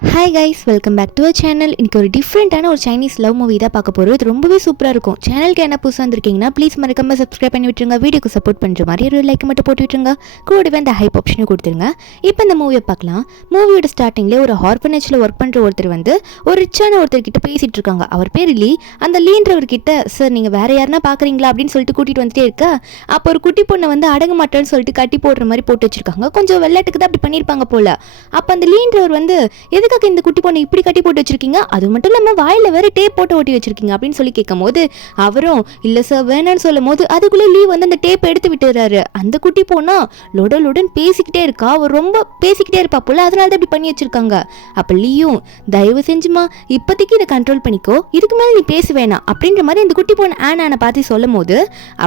Hi guys, welcome back to our channel. இன்றைக்கி ஒரு டிஃப்ரெண்ட்டான ஒரு சைனீஸ் லவ் மூவி தான் பார்க்க போகிறோம். இது ரொம்பவே சூப்பராக இருக்கும். சேனலுக்கு என்ன புதுசாக வந்திருக்கீங்கன்னா ப்ளீஸ் மறக்காம சப்ஸ்கிரைப் பண்ணி விட்டுருங்க. வீடியோக்கு சப்போர்ட் பண்ணுற மாதிரி ஒரு லைக் மட்டும் போட்டு விட்டுருங்க. கூடவே அந்த ஹைப் ஆப்ஷனும் கொடுத்துருங்க. இப்போ இந்த மூவியை பார்க்கலாம். மூவியோட ஸ்டார்டிங்லேயே ஒரு ஆர்ஃபனேஜில் ஒர்க் பண்ணுற ஒருத்தர் வந்து ஒரு ரிச்சான ஒருத்தர்கிட்ட பேசிகிட்டு இருக்காங்க. அவர் பேர் லீ. அந்த லீன்றவர்கிட்ட சார் நீங்கள் வேறு யாருன்னா பார்க்குறீங்களா அப்படின்னு சொல்லிட்டு கூட்டிகிட்டு வந்துட்டே இருக்க. அப்போ ஒரு குட்டி பொண்ணை வந்து அடங்க மாட்டேன்னு சொல்லிட்டு கட்டி போடுற மாதிரி போட்டு வச்சிருக்காங்க. கொஞ்சம் வெள்ளாட்டுக்கு தான் அப்படி பண்ணியிருப்பாங்க போல். அப்போ அந்த லீன்றவர் வந்து எதுக்காக இந்த குட்டி பொண்ணை இப்படி கட்டி போட்டு வச்சிருக்கீங்க, அது மட்டும் இல்லாமல் வாயில் வேற டேப் போட்டு ஓட்டி வச்சிருக்கீங்க அப்படின்னு சொல்லி கேட்கும் போது அவரும் இல்லை சார் வேணான்னு சொல்லும் போது அதுக்குள்ளே லீவ் வந்து அந்த டேப் எடுத்து விட்டுறாரு. அந்த குட்டி பொண்ணா லொடலுடன் பேசிக்கிட்டே இருக்கா. அவர் ரொம்ப பேசிக்கிட்டே இருப்பா போல, அதனால தான் இப்படி பண்ணி வச்சிருக்காங்க. அப்போ லீயும் தயவு செஞ்சுமா இப்போதைக்கு இதை கண்ட்ரோல் பண்ணிக்கோ, இதுக்கு மேலே நீ பேச வேணாம் அப்படின்ற மாதிரி அந்த குட்டி பொண்ணு ஆனானை பார்த்து சொல்லும் போது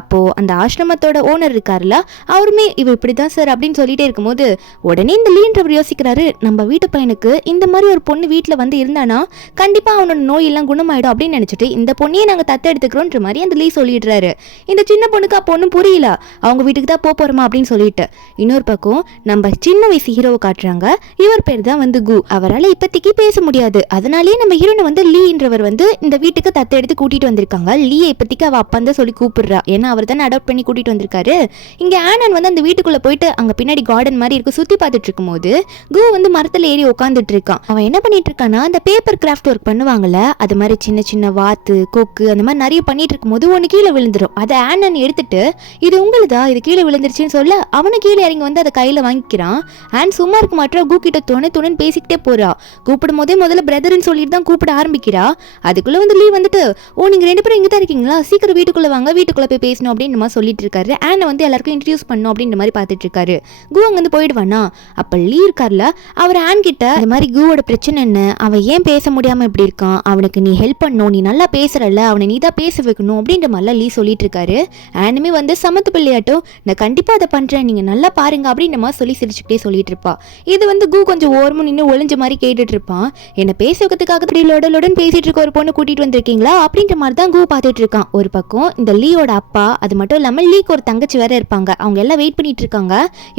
அப்போ அந்த ஆசிரமத்தோட ஓனர் இருக்காருல்ல, அவருமே இவ இப்படிதான் சார் அப்படின்னு சொல்லிட்டே இருக்கும்போது உடனே இந்த லீன்றவர் யோசிக்கிறாரு, நம்ம வீட்டு பையனுக்கு இந்த மாதிரி ஒரு பொண்ணு வீட்டில் வந்து இருந்தானா கண்டிப்பா அவனோட நோய் எல்லாம் குணமாயிடும் அப்படின்னு நினைச்சிட்டு இந்த பொண்ணையே நாங்கள் தத்த எடுத்துக்கிறோன்ற மாதிரி அந்த லீ சொல்லிடுறாரு. இந்த சின்ன பொண்ணுக்கு அப்போ ஒன்றும் புரியல, அவங்க வீட்டுக்கு தான் போறோமா அப்படின்னு சொல்லிட்டு. இன்னொரு பக்கம் நம்ம சின்ன வயசு ஹீரோவை காட்டுறாங்க. இவர் பேர் தான் வந்து கு. அவரால் இப்போதைக்கு பேச முடியாது, அதனாலேயே நம்ம ஹீரோனை வந்து லீன்றவர் வந்து இந்த வீட்டுக்கு தத்த எடுத்து கூட்டிட்டு வந்திருக்காங்க. லீயை இப்போதைக்கு அவ அப்பா தான் சொல்லி கூப்பிடுறா, ஏன்னா அவர் தானே அடாப்ட் பண்ணி கூட்டிட்டு வந்திருக்காரு. இங்க ஆனன் வந்து அந்த வீட்டுக்குள்ள போயிட்டு அங்க பின்னாடி கார்டன் மாதிரி இருக்கு சுத்தி பார்த்துட்டு இருக்கும் போது கு வந்து மரத்துல ஏறி உட்காந்துட்டு இருக்கான். அவன் என்ன பண்ணிட்டு இருக்கானா அந்த பேப்பர் கிராஃப்ட் ஒர்க் பண்ணுவாங்கல்ல, அது மாதிரி சின்ன சின்ன வாத்து கொக்கு அந்த மாதிரி நிறைய பண்ணிட்டு இருக்கும் போது ஒன்று கீழே விழுந்துடும். அதை ஆனன் எடுத்துட்டு இது உங்களுதா, இது கீழே விழுந்துருச்சுன்னு சொல்ல அவனை கீழே இறங்கி வந்து அதை கையில வாங்கிக்கிறான். ஆன் சும்மா இருக்க மாட்டா கு கிட்ட துணை பேசிக்கிட்டே போறா. கூப்பிடும் போதே முதல்ல பிரதர்ன்னு சொல்லிட்டு தான் கூப்பிட ஆரம்பிக்கிறா. அதுக்குள்ள வந்து லீ வந்துட்டு ஓ நீங்க ரெண்டு பேரும் இங்க தான் இருக்கீங்களா, சீக்கிரம் வீட்டுக்குள்ள வாங்க, வீட்டுக்குள்ள போய் பேசணும் அப்படின்னு மாதிரி சொல்லிட்டு இருக்காரு. ஆனை வந்து எல்லாருக்கும் இன்ட்ரடியூஸ் பண்ணும் அப்படின்ற மாதிரி பார்த்துட்டு இருக்காரு. கு அங்க வந்து போயிடுவானா. அப்ப லீ இருக்கார்ல, அவர் ஆன் கிட்ட இந்த மாதிரி குவோட பிரச்சனை என்ன, அவன் ஏன் பேச முடியாம இப்படி இருக்கான், அவனுக்கு நீ ஹெல்ப் பண்ணணும், நீ நல்லா பேசுறல, அவனை நீ தான் பேச வைக்கணும் அப்படின்ற மாதிரிலாம் லீ சொல்லிட்டு இருக்காரு. ஆனுமே வந்து சமத்து பிள்ளையாட்டும் நான் கண்டிப்பா அதை பண்றேன், நீங்க நல்லா பாருங்க அப்படின்ற மாதிரி சொல்லி சிரிச்சுக்கிட்டே சொல்லிட்டு இருப்பா. இது வந்து கு கொஞ்சம் ஓரமும் நின்று ஒளிஞ்ச மாதிரி கேட்டுட்டு இருப்பான். என்ன பேச வைக்கிறதுக்காக லொடலுடன் பேசிட்டு இருக்க ஒரு பொண்ணு கூட்டிட்டு வந்திருக்கீங்களா அப்படின்ற மாதிரி தான் கு பார்த்துட்டு இருக்கான். ஒரு பக்கம் இந்த லீயோட அப்பா, அது மட்டும் இல்லாம லீக்கு ஒரு தங்கச்சி வேற இருப்பாங்க. அவங்க எல்லாம் வெயிட் பண்ணிட்டு இருக்காங்க,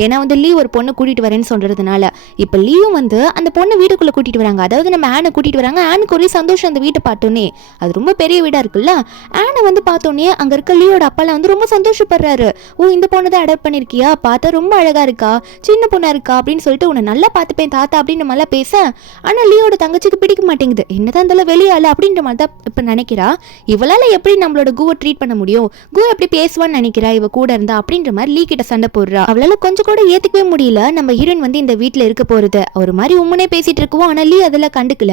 ஏன்னா வந்து லீ ஒரு பொண்ணு கூட்டிட்டு வரேன்னு சொல்றதுனால. இப்ப லீயும் வந்து அந்த பொண்ணு வீட்டுக்குள்ள கூட்டிட்டு வராங்க, அதாவது நம்ம ஆனை கூட்டிட்டு வராங்க. ஆனுக்கு ஒரே சந்தோஷம் அந்த வீட்டை பார்த்தோன்னே, அது ரொம்ப பெரிய வீடா இருக்குல்ல. ஆனை வந்து பார்த்தோன்னே அங்க இருக்க லீயோட அப்பாலாம் வந்து ரொம்ப சந்தோஷப்படுறாரு. ஓ இந்த பொண்ணு தான் அடாப்ட் பண்ணிருக்கியா, பார்த்தா ரொம்ப அழகா இருக்கா, சின்ன பொண்ணா இருக்கா அப்படின்னு சொல்லிட்டு உன்னை நல்லா பார்த்துப்பேன் தாத்தா அப்படின்னு நல்லா பேச. ஆனா லீயோட தங்கச்சிக்கு பிடிக்க மாட்டேங்குது, என்னதான் இருந்தாலும் வெளியால அப்படின்ற மாதிரி தான் இப்ப நினைக்கிறா. இவளால எப்படி நம்மளோட குவை ட்ரீட் பண்ண முடியும், கு எப்படி பேசுவான்னு நினைக்கிறா இவ கூட இருந்தா அப்படின்ற மாதிரி லீ கிட்ட சண்டை போடுறா. அவளால கொஞ்சம் கூட ஏத்துக்கவே முடியல நம்ம ஹீரோயின் வந்து இந்த வீட்டுல இருக்க போறது. ஒரு மாதிரி உண்மையே பேசிட்டு இருக்குவோம், ஆனா லீ அதெல்லாம் கண்டுக்கல.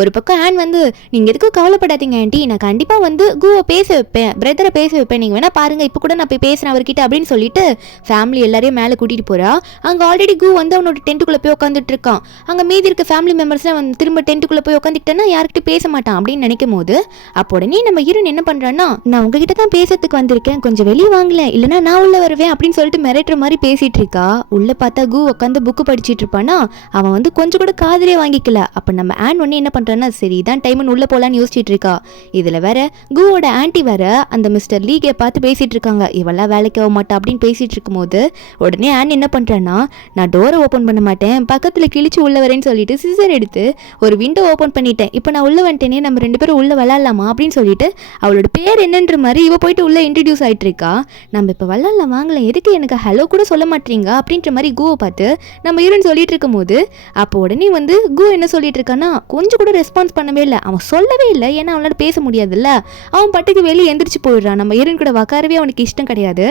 ஒரு பக்கம் ஆன் வந்து நீங்க எதுக்கும் கவலைப்படாதீங்க ஆண்டி, நான் கண்டிப்பா வந்து குவை பேச வைப்பேன், பிரதரை பேச வைப்பேன், நீங்க வேணா பாருங்க இப்ப கூட நான் போய் பேசுறேன் அவர்கிட்ட அப்படின்னு சொல்லிட்டு ஃபேமிலி எல்லாரையும் மேலே கூட்டிட்டு போறா. அங்க ஆல்ரெடி கு வந்து அவனோட டென்ட்டுக்குள்ள போய் உட்காந்துட்டு இருக்கான். அங்க மீதி இருக்க ஃபேமிலி மெம்பர்ஸ்லாம் வந்து திரும்ப டென்ட்டுக்குள்ள போய் உட்காந்துக்கிட்டேன்னா யார்கிட்ட பேச மாட்டான் அப்படின்னு நினைக்கும் போது அப்போ உடனே நம்ம ஹீரோயின் என்ன பண்றான்னா, நான் உங்ககிட்ட தான் பேசுறதுக்கு வந்திருக்கேன், கொஞ்சம் வெளியே வாங்கல இல்லைன்னா நான் உள்ள வருவேன் அப்படின்னு சொல்லிட்டு மிரட்டுற மாதிரி பேசிட்டு இருக்கா. உள்ள பார்த்தா கு உட்காந்து புக்கு படிச்சிட்டு இருப்பானா, அவன் வந்து கொஞ்சம் கூட காதலே வாங்கிக்கல. அப்ப நம்ம ஆன் ஒன்னு என்ன பண்றான்னா, சரி இதான் டைம் உள்ள போலான்னு யோசிச்சுட்டு இருக்கா. இதுல வேற குவோட ஆன்டி வேற அந்த மிஸ்டர் லீகை பார்த்து பேசிட்டு இருக்காங்க. இவெல்லாம் வேலைக்கு ஆக மாட்டா அப்படின்னு பேசிட்டு இருக்கும் போது உடனே ஆன் என்ன பண்றான்னா, நான் டோரை ஓபன் பண்ண மாட்டேன், பக்கத்துல கிழிச்சு உள்ள வரேன்னு சொல்லிட்டு சிசர் எடுத்து ஒரு விண்டோ ஓபன் பண்ணிட்டேன், இப்போ நான் உள்ள வந்துட்டேனே, நம்ம ரெண்டு பேரும் உள்ள விளாடலாமா அப்படின்னு சொல்லிட்டு அவளோட பேர் என்னன்ற மாதிரி இவ போயிட்டு உள்ள இன்ட்ரடியூஸ் ஆயிட்டு இருக்கா. நம்ம இப்ப விளாடலாம் வாங்கலாம், எதுக்கு எனக்கு ஹலோ கூட சொல்ல மாட்டீங்க அப்படின்ற மாதிரி குவை பார்த்து நம்ம ஹீரோயின் சொல்லிட்டு இருக்கும் போது அப்போ உடனே வந்து கு என்ன சொல்லிட்டு இருக்கான்னா, கொஞ்சம் கூட ரெஸ்பான்ஸ் பண்ணவே இல்லை, அவன் சொல்லவே இல்லை, ஏன்னா அவனால பேச முடியாதுல்ல. அவன் பட்டுக்கு வெளியே எந்திரிச்சு போயிடுறான், நம்ம ஹீரோயின் கூட உட்காரவே அவனுக்கு இஷ்டம் கிடையாது.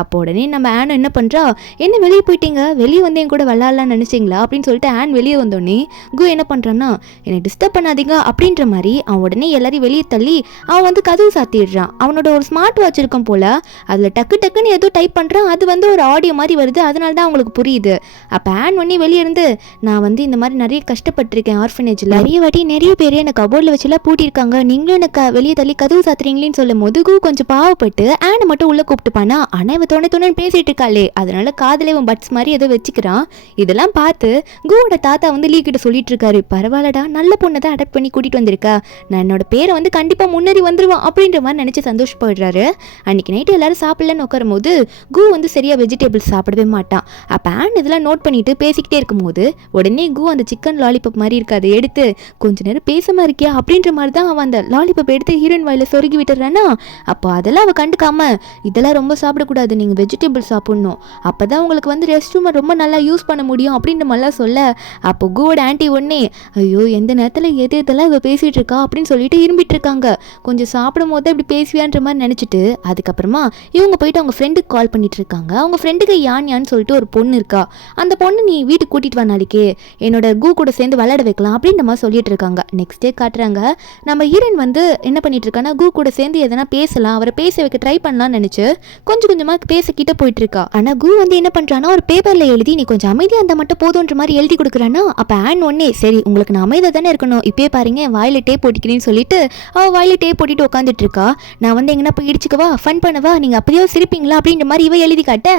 அப்போ உடனே நம்ம ஆன் என்ன பண்றா, என்ன வெளியே போயிட்டீங்க, வெளியே வந்து என் கூட விளாடலாம்னு நினைச்சிங்களா அப்படின்னு சொல்லிட்டு ஆன் வெளியே வந்தோடனே கு என்ன பண்றான்னா, என்னை டிஸ்டர்ப் பண்ணாதீங்க அப்படின்ற மாதிரி அவன் உடனே எல்லாரையும் வெளியே தள்ளி அவன் வந்து கதவு சாத்திடுறான். அவனோட ஒரு ஸ்மார்ட் வாட்ச் இருக்கும் போல, அதுல டக்கு டக்குன்னு ஏதோ டைப் பண்றான், அது வந்து ஒரு ஆடியோ மாதிரி வருது, அதனால தான் அவங்களுக்கு புரியுது. அப்ப ஆன் ஒன்னே வெளியே இருந்து நான் வந்து இந்த மாதிரி நிறைய கஷ்டப்பட்டிருக்கேன் ஆர்ஃபனேஜ்ல, நிறைய வாட்டி நிறைய பேர் எனக்கு கபோர்ட்ல வச்சுலாம் பூட்டியிருக்காங்க, நீங்களும் எனக்கு வெளியே தள்ளி கதவு சாத்துறீங்களேன்னு சொல்லும் போது கு கொஞ்சம் பாவப்பட்டு ஆனை மட்டும் உள்ள கூப்பிட்டுப்பானா. ஆனா இவ துணை பேசிட்டு இருக்காளே, அதனால காதல இவன் பட்ஸ் மாதிரி ஏதோ வச்சுக்கிறான். இதெல்லாம் பார்த்து குவோட தாத்தா வந்து லீ கிட்ட சொல்லிட்டு இருக்காரு, பரவாயில்லடா நல்ல பொண்ணை தான் அடாப்ட் பண்ணி கூட்டிட்டு வந்திருக்கா, நான் என்னோட பேரை வந்து கண்டிப்பா முன்னேறி வந்துருவான் அப்படின்ற மாதிரி நினைச்சு சந்தோஷப்படுறாரு. அன்னைக்கு நைட்டு எல்லாரும் சாப்பிடலன்னு உட்காரும் போது கு வந்து சரியா வெஜிடபிள்ஸ் சாப்பிடவே மாட்டான். அப்ப ஆன் இதெல்லாம் நோட் பண்ணிட்டு பேசிக்கிட்டே இருக்கும் போது உடனே கு அந்த சிக்கன் லாலிபப் மாதிரி இருக்காது, எடுத்து கொஞ்ச நேரம் பேசாம இருக்கியா அப்படின்ற மாதிரி தான் அவன் அந்த லாலிபப் எடுத்து ஹீரோயின் வாயில சொருகி விட்டுறானா. அப்போ அதெல்லாம் அவள் கண்டுக்காம, இதெல்லாம் ரொம்ப சாப்பிடக்கூடாது, நீங்கள் வெஜிடபிள் சாப்பிடணும், அப்போ தான் உங்களுக்கு வந்து ரெஸ்ட் ரூமை ரொம்ப நல்லா யூஸ் பண்ண முடியும் அப்படின்ற மாதிரிலாம் சொல்ல, அப்போ குவோட ஆன்ட்டி ஒன்னே ஐயோ எந்த நேரத்தில் எது இதெல்லாம் இவ பேசிகிட்டு இருக்கா அப்படின்னு சொல்லிட்டு இரும்பிட்டு இருக்காங்க. கொஞ்சம் சாப்பிடும் போது இப்படி பேசுவியான்ற மாதிரி நினச்சிட்டு அதுக்கப்புறமா இவங்க போயிட்டு அவங்க ஃப்ரெண்டுக்கு கால் பண்ணிட்டு இருக்காங்க. அவங்க ஃப்ரெண்டுக்கு யான்னு சொல்லிட்டு ஒரு பொண்ணு இருக்கா, அந்த பொண்ணு நீ வீட்டுக்கு கூட்டிட்டு வா, நாளைக்கு என்னோட கு கூட சேர்ந்து விளையாட வைக்கலாம் அப்படின்ற மாதிரி சொல்லிட்டு இருக்காங்க. நெக்ஸ்ட் டே காட்டுறாங்க, நம்ம ஹீரோயின் வந்து என்ன பண்ணிட்டு இருக்கான்னா கு கூட சேர்ந்து எதனா பேசலாம், அவரை பேச வைக்க ட்ரை பண்ணலாம்னு நினைச்சு கொஞ்சம் கொஞ்சமா பேச கிட்ட போயிட்டு இருக்கா. ஆனா கு வந்து என்ன பண்றானா, ஒரு பேப்பர்ல எழுதி நீ கொஞ்சம் அமைதியா அந்த மட்டும் போதுன்ற மாதிரி எழுதி கொடுக்குறானா. அப்ப ஆன் ஒன்னே சரி உங்களுக்கு நான் அமைதியா தானே இருக்கணும், இப்பயே பாருங்க வாயில டேப் போட்டிக்கிறேன்னு சொல்லிட்டு அவ வாயில டேப் போட்டிட்டு உட்காந்துட்டு இருக்கா. நான் வந்து எங்கன்னா போய் இடிச்சுக்கவா, ஃபன் பண்ணவா, நீங்க அப்பயே சிரிப்பீங்களா அப்படின்ற மாதிரி இவ எழுதி காட்ட,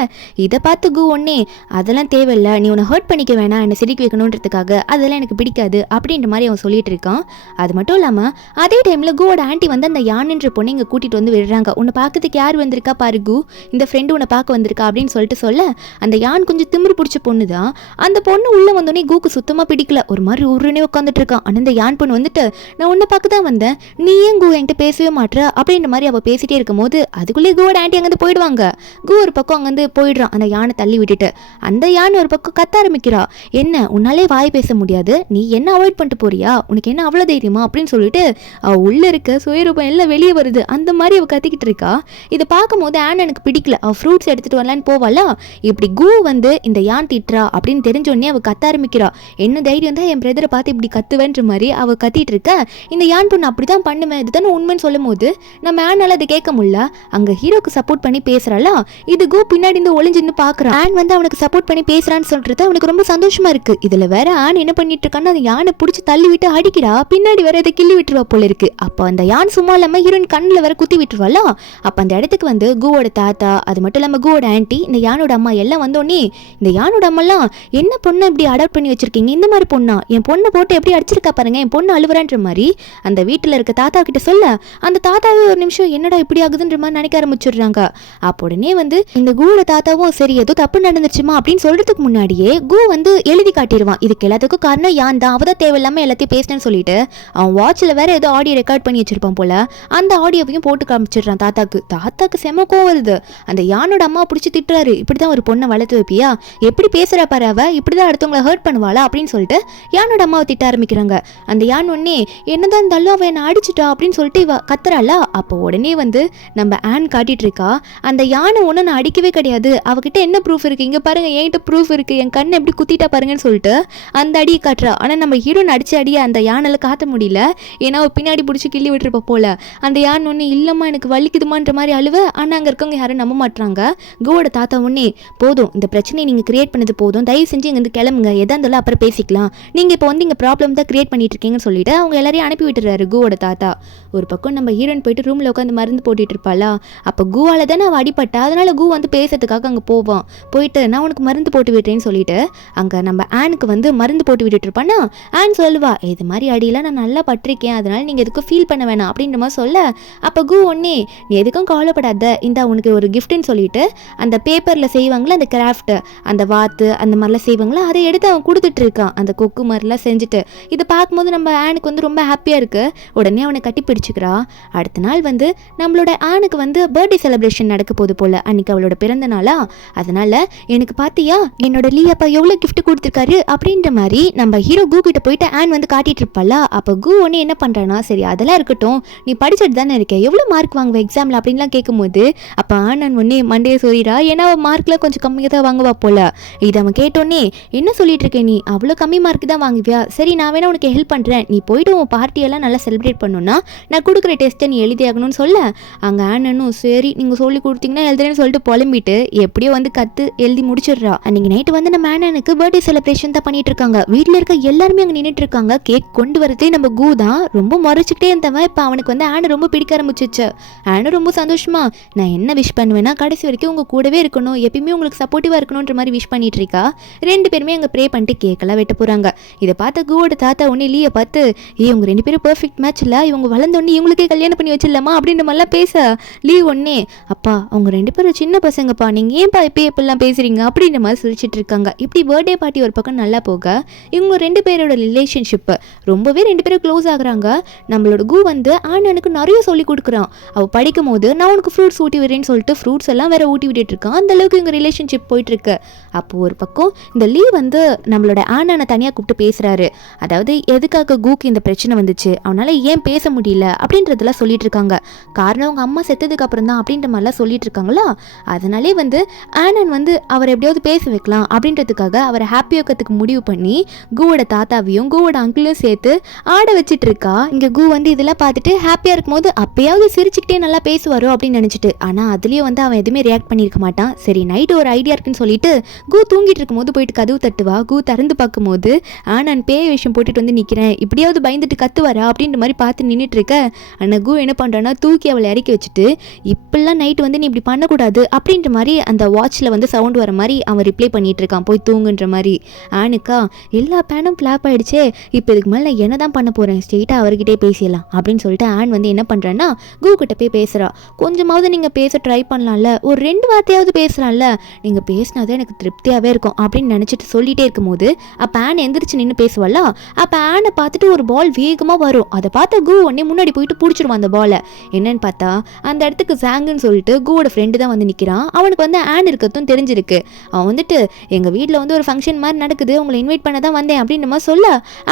இதை பார்த்து கு ஒன்னே அதெல்லாம் தேவையில்லை, நீ உன்னை ஹர்ட் பண்ணிக்க வேணாம் என்னை சிரிக்க வைக்கணுன்றதுக்காக, அதெல்லாம் எனக்கு பிடிக்காது அப்படின்ற மாதிரி அவன் சொல்லிட்டு இருக்கான். அது மட்டும் இல்லாம அதே டைம்ல குவோட ஆன்ட்டி வந்து அந்த யான்ன்ற பொண்ணை இங்க கூட்டிட்டு வந்து விடுறாங்க. உன்னை பார்க்கறதுக்கு யார் வந்திருக்கா பாரு கு, இந்த ஃப்ரெண்டு உன்னை பார்க்க வந்திருக்கா அப்படின்னு சொல்லிட்டு சொல்ல, அந்த யான் கொஞ்சம் திமிரு பிடிச்ச பொண்ணு தான். அந்த பொண்ணு உள்ள வந்தோடனே குக்கு சுத்தமா பிடிக்கல, ஒரு மாதிரி உருனே உட்காந்துட்டு இருக்கான். ஆனால் அந்த யான் பொண்ணு வந்துட்டு நான் உன்னை பார்க்க தான் வந்தேன், நீ ஏன் கு என்கிட்ட பேசவே மாட்டேற அப்படின்ற மாதிரி அவள் பேசிட்டே இருக்கும் போது அதுக்குள்ளே குவோட ஆன்ட்டி அங்கேருந்து போயிடுவாங்க. கு ஒரு பக்கம் அங்கேருந்து போயிடுறான் அந்த யானை தள்ளி விட்டுட்டு. அந்த யானை ஒரு பக்கம் கத்த ஆரம்பிக்கிறா, என்ன உன்னாலே வாய் பேச முடியாது, நீ என்ன அவாய்ட் பண்ணிட்டு போறியா, உனக்கு என்ன அவ்வளோ தைரியமா அப்படின்னு சொல்லிட்டு அவள் உள்ள இருக்க சுயரூபம் எல்லாம் வெளியே வருது. அந்த மாதிரி அவள் கத்திக்கிட்டு இருக்கா. இதை பார்க்கும் போது ஆன் எனக்கு பிடிக்கல, அவள் ஃப்ரூட்ஸ் எடுத்துட்டு வரலான்னு போவாளா, இப்படி கு வந்து இந்த யான் திட்டுறா அப்படின்னு தெரிஞ்சோடனே அவள் கத்த ஆரம்பிக்கிறா. என்ன தைரியம் தான் என் பிரதரை பார்த்து இப்படி கத்துவேன்ற மாதிரி அவள் கத்திட்டு இருக்க. இந்த யான் பொண்ணு அப்படிதான் பண்ணுவேன், இதுதானே உண்மைன்னு சொல்லும் போது நம்ம ஆனால அதை கேட்க முடியல. அங்க ஹீரோக்கு சப்போர்ட் பண்ணி பேசுறாளா, இது கு பின்னாடி இருந்து ஒளிஞ்சுன்னு பாக்குறான். ஆன் வந்து அவனுக்கு சப்போர்ட் பண்ணி பேசுறான்னு சொல்றது அவனுக்கு ரொம்ப சந்தோஷமா இருக்கு. இதுல வேற ஆன் என்ன பண்ணிட்டு இருக்கான்னு அந்த யானை பிடிச்சி தள்ளி விட்டு அடிக்கிறா, பின்னாடி வேற இதை கிள்ளி விட்டுருவா போல இருக்கு. அப்போ அந்த யான் சும்மா இல்லாம ஹீரோயின் கண்ணுல வேற குத்தி விட்டுருவாளா. அப்ப அந்த இடத்துக்கு வந்து குவோட தாத்தா, அது மட்டும் இல்லாம குவோட ஆன்ட்டி, இந்த யானோட அம்மா எல்லாம் வந்தோடனே இந்த யானோட அம்மாலாம் என்ன பொண்ணை இப்படி அடாப்ட் பண்ணி வச்சிருக்கீங்க, இந்த மாதிரி பொண்ணா, என் பொண்ணை போட்டு எப்படி அடிச்சிருக்கா பாருங்க, என் பொண்ணு அழுவுறான்ற மாதிரி அந்த வீட்டுல இருக்க தாத்தா கிட்ட சொல்ல, அந்த தாத்தாவே ஒரு நிமிஷம் என்னடா இப்படி ஆகுதுன்ற மாதிரி நினைக்க ஆரம்பிச்சிடுறாங்க. அப்போ உடனே வந்து இந்த குவோட தாத்தாவும் சரி ஏதோ தப்பு நடந்துச்சுமா அப்படின்னு சொல்றதுக்கு முன்னாடியே கு வந்து எழுதி காட்டிடுவான், இதுக்கு எல்லாத்துக்கும் காரணம் யான் தான், அவதான் தேவையில்லாம எல்லாத்தையும் பேசினேன்னு சொல்லிட்டு அவன் வாட்ச்ல வேற ஏதோ ஆடியோ ரெக்கார்ட் பண்ணி வச்சிருப்பான் போல, அந்த ஆடியோவையும் போட்டு காமிச்சிடுறான் தாத்தாக்கு. தாத்தாக்கு செம கோவம் வருது, அந்த யானோட அம்மா பிடிச்சி திட்டுறாரு, இப்படிதான் ஒரு பொண்ணை வளர்த்து வைப்பியா, எப்படி பேசுறா பாரு, அவ இப்படிதான் அடுத்தவங்களை ஹர்ட் பண்ணுவாளா அப்படின்னு சொல்லிட்டு யானோட அம்மாவை திட்ட ஆரம்பிக்கிறாங்க. அந்த யான் உடனே என்னதான் இருந்தாலும் அவன் என்ன அடிச்சுட்டா அப்படின்னு சொல்லிட்டு இவ கத்துறாளா. அப்போ உடனே வந்து நம்ம ஆன் காட்டிட்டு இருக்கா, அந்த யானை ஒன்று நான் அடிக்கவே கிடையாது, அவகிட்ட என்ன ப்ரூஃப் இருக்கு, இங்க பாருங்க என்கிட்ட ப்ரூஃப் இருக்கு, என் கண்ணை எப்படி குத்திட்டா பாருங்கன்னு சொல்லிட்டு அந்த அடியை காட்டுறா. ஆனா நம்ம ஹீரோன் அடிச்ச அடியை அந்த யானால காட்ட முடியல, ஏன்னா பின்னாடி பிடிச்சி கிள்ளி விட்டுருப்பா போல. அந்த யான் ஒன்று இல்லம்மா எனக்கு வலிக்குதுமான்ற மாதிரி அழுவ, ஆனா அங்க இருக்கவங்க யாரும் நம்ப மாட்டாங்க. குவோட தாத்தா ஒன்னே போதும், இந்த பிரச்சனையை நீங்க கிரியேட் பண்ணது போதும், தயவு செஞ்சு இங்க இருந்து கிளம்புங்க, எதா இருந்தாலும் அப்புறம் பேசிக்கலாம், நீங்க இப்போ வந்து இங்க ப்ராப்ளம் தான் கிரியேட் பண்ணிட்டு இருக்கீங்கன்னு சொல்லிட்டு அவங்க எல்லாரையும் அனுப்பி விட்டுறாரு குவோட தாத்தா. ஒரு பக்கம் நம்ம ஹீரோயின் போயிட்டு ரூம்ல உட்காந்து மருந்து போட்டுட்டு இருப்பாளா. அப்போ குவால தானே அவள் அடிப்பட்டா, அதனால கு வந்து பேசுறதுக்காக அங்கே போவான். போயிட்டு நான் உனக்கு மருந்து போட்டு விட்டுறேன்னு சொல்லிட்டு அங்கே நம்ம ஆனுக்கு வந்து மருந்து போட்டு விட்டுட்டு இருப்பானா. ஆன் சொல்லுவா, இது மாதிரி அடியெல்லாம் நான் நல்லா பட்டிருக்கேன், அதனால நீங்கள் எதுக்கும் ஃபீல் பண்ண வேணாம் அப்படின்ற மாதிரி சொல்ல, அப்போ கு ஒன்னே நீ எதுக்கும் கவலைப்படாத, இந்த உனக்கு ஒரு கிஃப்ட்னு சொல்லிட்டு அந்த பேப்பரில் செய்வாங்களா அந்த கிராஃப்ட், அந்த வாத்து அந்த மாதிரிலாம் செய்வாங்களா, அதை எடுத்து அவன் கொடுத்துட்டு இருக்கான், அந்த கொக்கு மாதிரிலாம் செஞ்சுட்டு. இதை பார்க்கும்போது நம்ம ஆனுக்கு வந்து ரொம்ப ஹாப்பியாக இருக்கு. உடனே அவனை கட்டி பிடிச்சிக்கிறா. அடுத்த நாள் வந்து நம்மளோட ஆனுக்கு வந்து பர்த்டே செலிப்ரேஷன் நடக்க போகுது போல, அன்னைக்கு அவளோட பிறந்த நாளா, அதனால எனக்கு பார்த்தியா என்னோட லீ அப்பா எவ்வளோ கிஃப்ட் கொடுத்துருக்காரு அப்படின்ற மாதிரி நம்ம ஹீரோ கு கிட்ட போயிட்டு ஆன் வந்து காட்டிட்டு இருப்பாளா. அப்போ கு ஒன்று என்ன பண்ணுறானா, சரி அதெல்லாம் இருக்கட்டும், நீ படிச்சுட்டு தானே இருக்க, எவ்வளோ மார்க் வாங்குவ எக்ஸாமில் அப்படின்லாம் கேட்கும்போது அப்போ ஆனன் ஒன்னே மண்டையை சொல்லிடுறா, ஏன்னா அவள் மார்க்லாம் கொஞ்சம் கம்மியாக தான் வாங்குவா போல. இதை அவன் கேட்டோன்னே என்ன சொல்லிட்டு இருக்கேன், நீ அவ்வளோ கம்மி மார்க் தான் வாங்குவியா, சரி நான் வேணா உனக்கு ஹெல்ப் பண்ணுறேன், நீ போயிட்டு உன் பார்ட்டியெல்லாம் நல்லா செலிப்ரேட் பண்ணணும்னா நான் கொடுக்குற டெஸ்ட்டை நீ எழுதி ஆகணும்னு சொல்ல, அங்கே ஆனனும் சரி நீங்கள் சொல்லி கொடுத்தீங்கன்னா எழுதுறேன்னு சொல்லிட்டு புலம்பிட்டு எப்படியோ வந்து கற்று எழுதி முடிச்சிடுறா. அன்றைக்கி நைட்டு வந்து நம்ம ஆனனுக்கு பர்த்டே செலிப்ரேஷன் தான் பண்ணிட்டு இருக்காங்க. வீட்டில் இருக்க எல்லாருமே அங்கே நின்றுட்டு இருக்காங்க. கேக் கொண்டு வரதே நம்ம கு தான். ரொம்ப முறைச்சிக்கிட்டே இருந்தவன் இப்போ அவனுக்கு வந்து ஆனை ரொம்ப பிடிக்க ஆரம்பிச்சிச்சு. ஆனை ரொம்ப சந்தோஷமா நான் என்ன விஷ் பண்ணுவேன்னா கடைசி வரைக்கும் உங்கள் கூடவே இருக்கணும், எப்பயுமே உங்களுக்கு சப்போர்ட்டிவாக இருக்கணுன்ற மாதிரி விஷ் பண்ணிட்டு இருக்கா. ரெண்டு பேருமே அங்கே ப்ரே பண்ணிட்டு கேக்கெல்லாம் வெட்ட போகிறாங்க. இதை பார்த்த குவோட தாத்தா ஒன்று லீயை பார்த்து இவங்க ரெண்டு பேரும் பெர்ஃபெக்ட் மேட்ச் இல்லை, இவங்க வளர்ந்தோடனே இவங்களுக்கே கல்யாணம் பண்ணி வச்சிடலாமா அப்படின்ற மாதிரிலாம் பேச, லீ ஒன்னே அப்பா அவங்க ரெண்டு பேரும் சின்ன பசங்கப்பா, நீங்கள் ஏன்ப்பா இப்போ எப்படிலாம் பேசுகிறீங்க அப்படின்ற மாதிரி சிரிச்சிட்டு இருக்காங்க. இப்படி பர்த்டே பார்ட்டி ஒரு பக்கம் நல்லா போக இவங்க 2 பேரோட ரிலேஷன்ஷிப்பு ரொம்பவே 2 பேரும் க்ளோஸ் ஆகுறாங்க. நம்மளோட கு வந்து ஆனனுக்கு நிறைய சொல்லி கொடுக்குறான். அவள் படிக்கும் போது நான் உனக்கு ஃப்ரூட்ஸ் ஊட்டி விடுறேன்னு சொல்லிட்டு ஃப்ரூட்ஸ் எல்லாம் வேற ஊட்டி விட்டுட்டு இருக்கான். அந்த அளவுக்கு இவங்க ரிலேஷன்ஷிப் போயிட்டு இருக்கு. அப்போ ஒரு பக்கம் இந்த லீ வந்து நம்மளோட ஆனனை தனியாக கூப்பிட்டு பேசுறாரு. அதாவது எதுக்காக குக்கு இந்த பிரச்சனை வந்துச்சு, அவனால ஏன் பேச முடியல அப்படின்றதெல்லாம் சொல்லிட்டு இருக்காங்க. காரணம் அவங்க அம்மா செத்ததுக்கு அப்புறம் தான் அப்படின்ற மாதிரிலாம் சொல்லிட்டு இருக்காங்களா. அதனாலே வந்து ஆனன் வந்து அவர் எப்படியாவது பேச வைக்கலாம் அப்படின்றதுக்காக அவரை ஹாப்பி வைக்கிறதுக்கு முடிவு பண்ணி குவோட தாத்தாவையும் குவோட அங்கிளையும் சேர்த்து ஆட வச்சிட்டு இருக்கா. இங்க கு வந்து இதெல்லாம் பார்த்துட்டு ஹாப்பியா இருக்கும்போது அப்பயாவது சிரிச்சுக்கிட்டே நல்லா பேசுவாரோ அப்படின்னு நினைச்சிட்டு, ஆனா அதுலயும் வந்து அவன் எதுவுமே ரியாக்ட் பண்ணிருக்க மாட்டான். சரி நைட்டு ஒரு ஐடியா இருக்குன்னு சொல்லிட்டு கு தூங்கிட்டு இருக்கும் போது போயிட்டு கதவு தட்டுவா. கு திறந்து பார்க்கும் போது நான் பேய் விஷயம் போட்டுட்டு வந்து நிக்கிறேன், இப்படியாவது பயந்துட்டு கத்துவாரா அப்படின்ற மாதிரி பார்த்து நின்றுட்டு இருக்க. ஆனா கு என்ன பண்றான்னா தூக்கி அவளை இறக்கி வச்சுட்டு, இப்பெல்லாம் நைட்டு வந்து நீ இப்படி பண்ணக்கூடாது அப்படின்ற மாதிரி அந்த வாட்ச்ல வந்து சவுண்ட் வர மாதிரி அவன் ரிப்ளை பண்ணிட்டு இருக்கான், போய் தூங்குன்ற மாதிரி. ஆனுக்கா எல்லா பேனும் ஃபிளாப் ஆயிடுச்சே, இப்போ இதுக்கு மேலே நான் என்ன தான் பண்ண போகிறேன், ஸ்ட்ரெயிட்டாக அவர்கிட்டே பேசிடலாம் அப்படின்னு சொல்லிட்டு ஆன் வந்து என்ன பண்ணுறேன்னா கு கிட்ட போய் பேசுகிறா. கொஞ்சமாவது நீங்கள் பேச ட்ரை பண்ணலாம்ல, ஒரு 2 வார்த்தையாவது பேசலாம்ல, நீங்கள் பேசினாதான் எனக்கு திருப்தியாகவே இருக்கும் அப்படின்னு நினச்சிட்டு சொல்லிகிட்டே இருக்கும்போது அப்போ ஆன் எந்திரிச்சு நின்று பேசுவாள்ல. அப்போ ஆனை பார்த்துட்டு ஒரு பால் வேகமாக வரும். அதை பார்த்து கு உடனே முன்னாடி போயிட்டு பிடிச்சிடுவான் அந்த பாலை. என்னன்னு பார்த்தா அந்த இடத்துக்கு ஜாங்குன்னு சொல்லிட்டு குவோட ஃப்ரெண்டு தான் வந்து நிற்கிறான். அவனுக்கு வந்து ஆன் இருக்கிறதும் தெரிஞ்சிருக்கு. அவன் வந்துட்டு எங்கள் வீட்டில் வந்து ஒரு ஃபங்க்ஷன் மாதிரி நடக்குது, உங்களை இன்வைட் பண்ண தான் வந்தேன் அப்படின்னு நம்ம சொல்ல,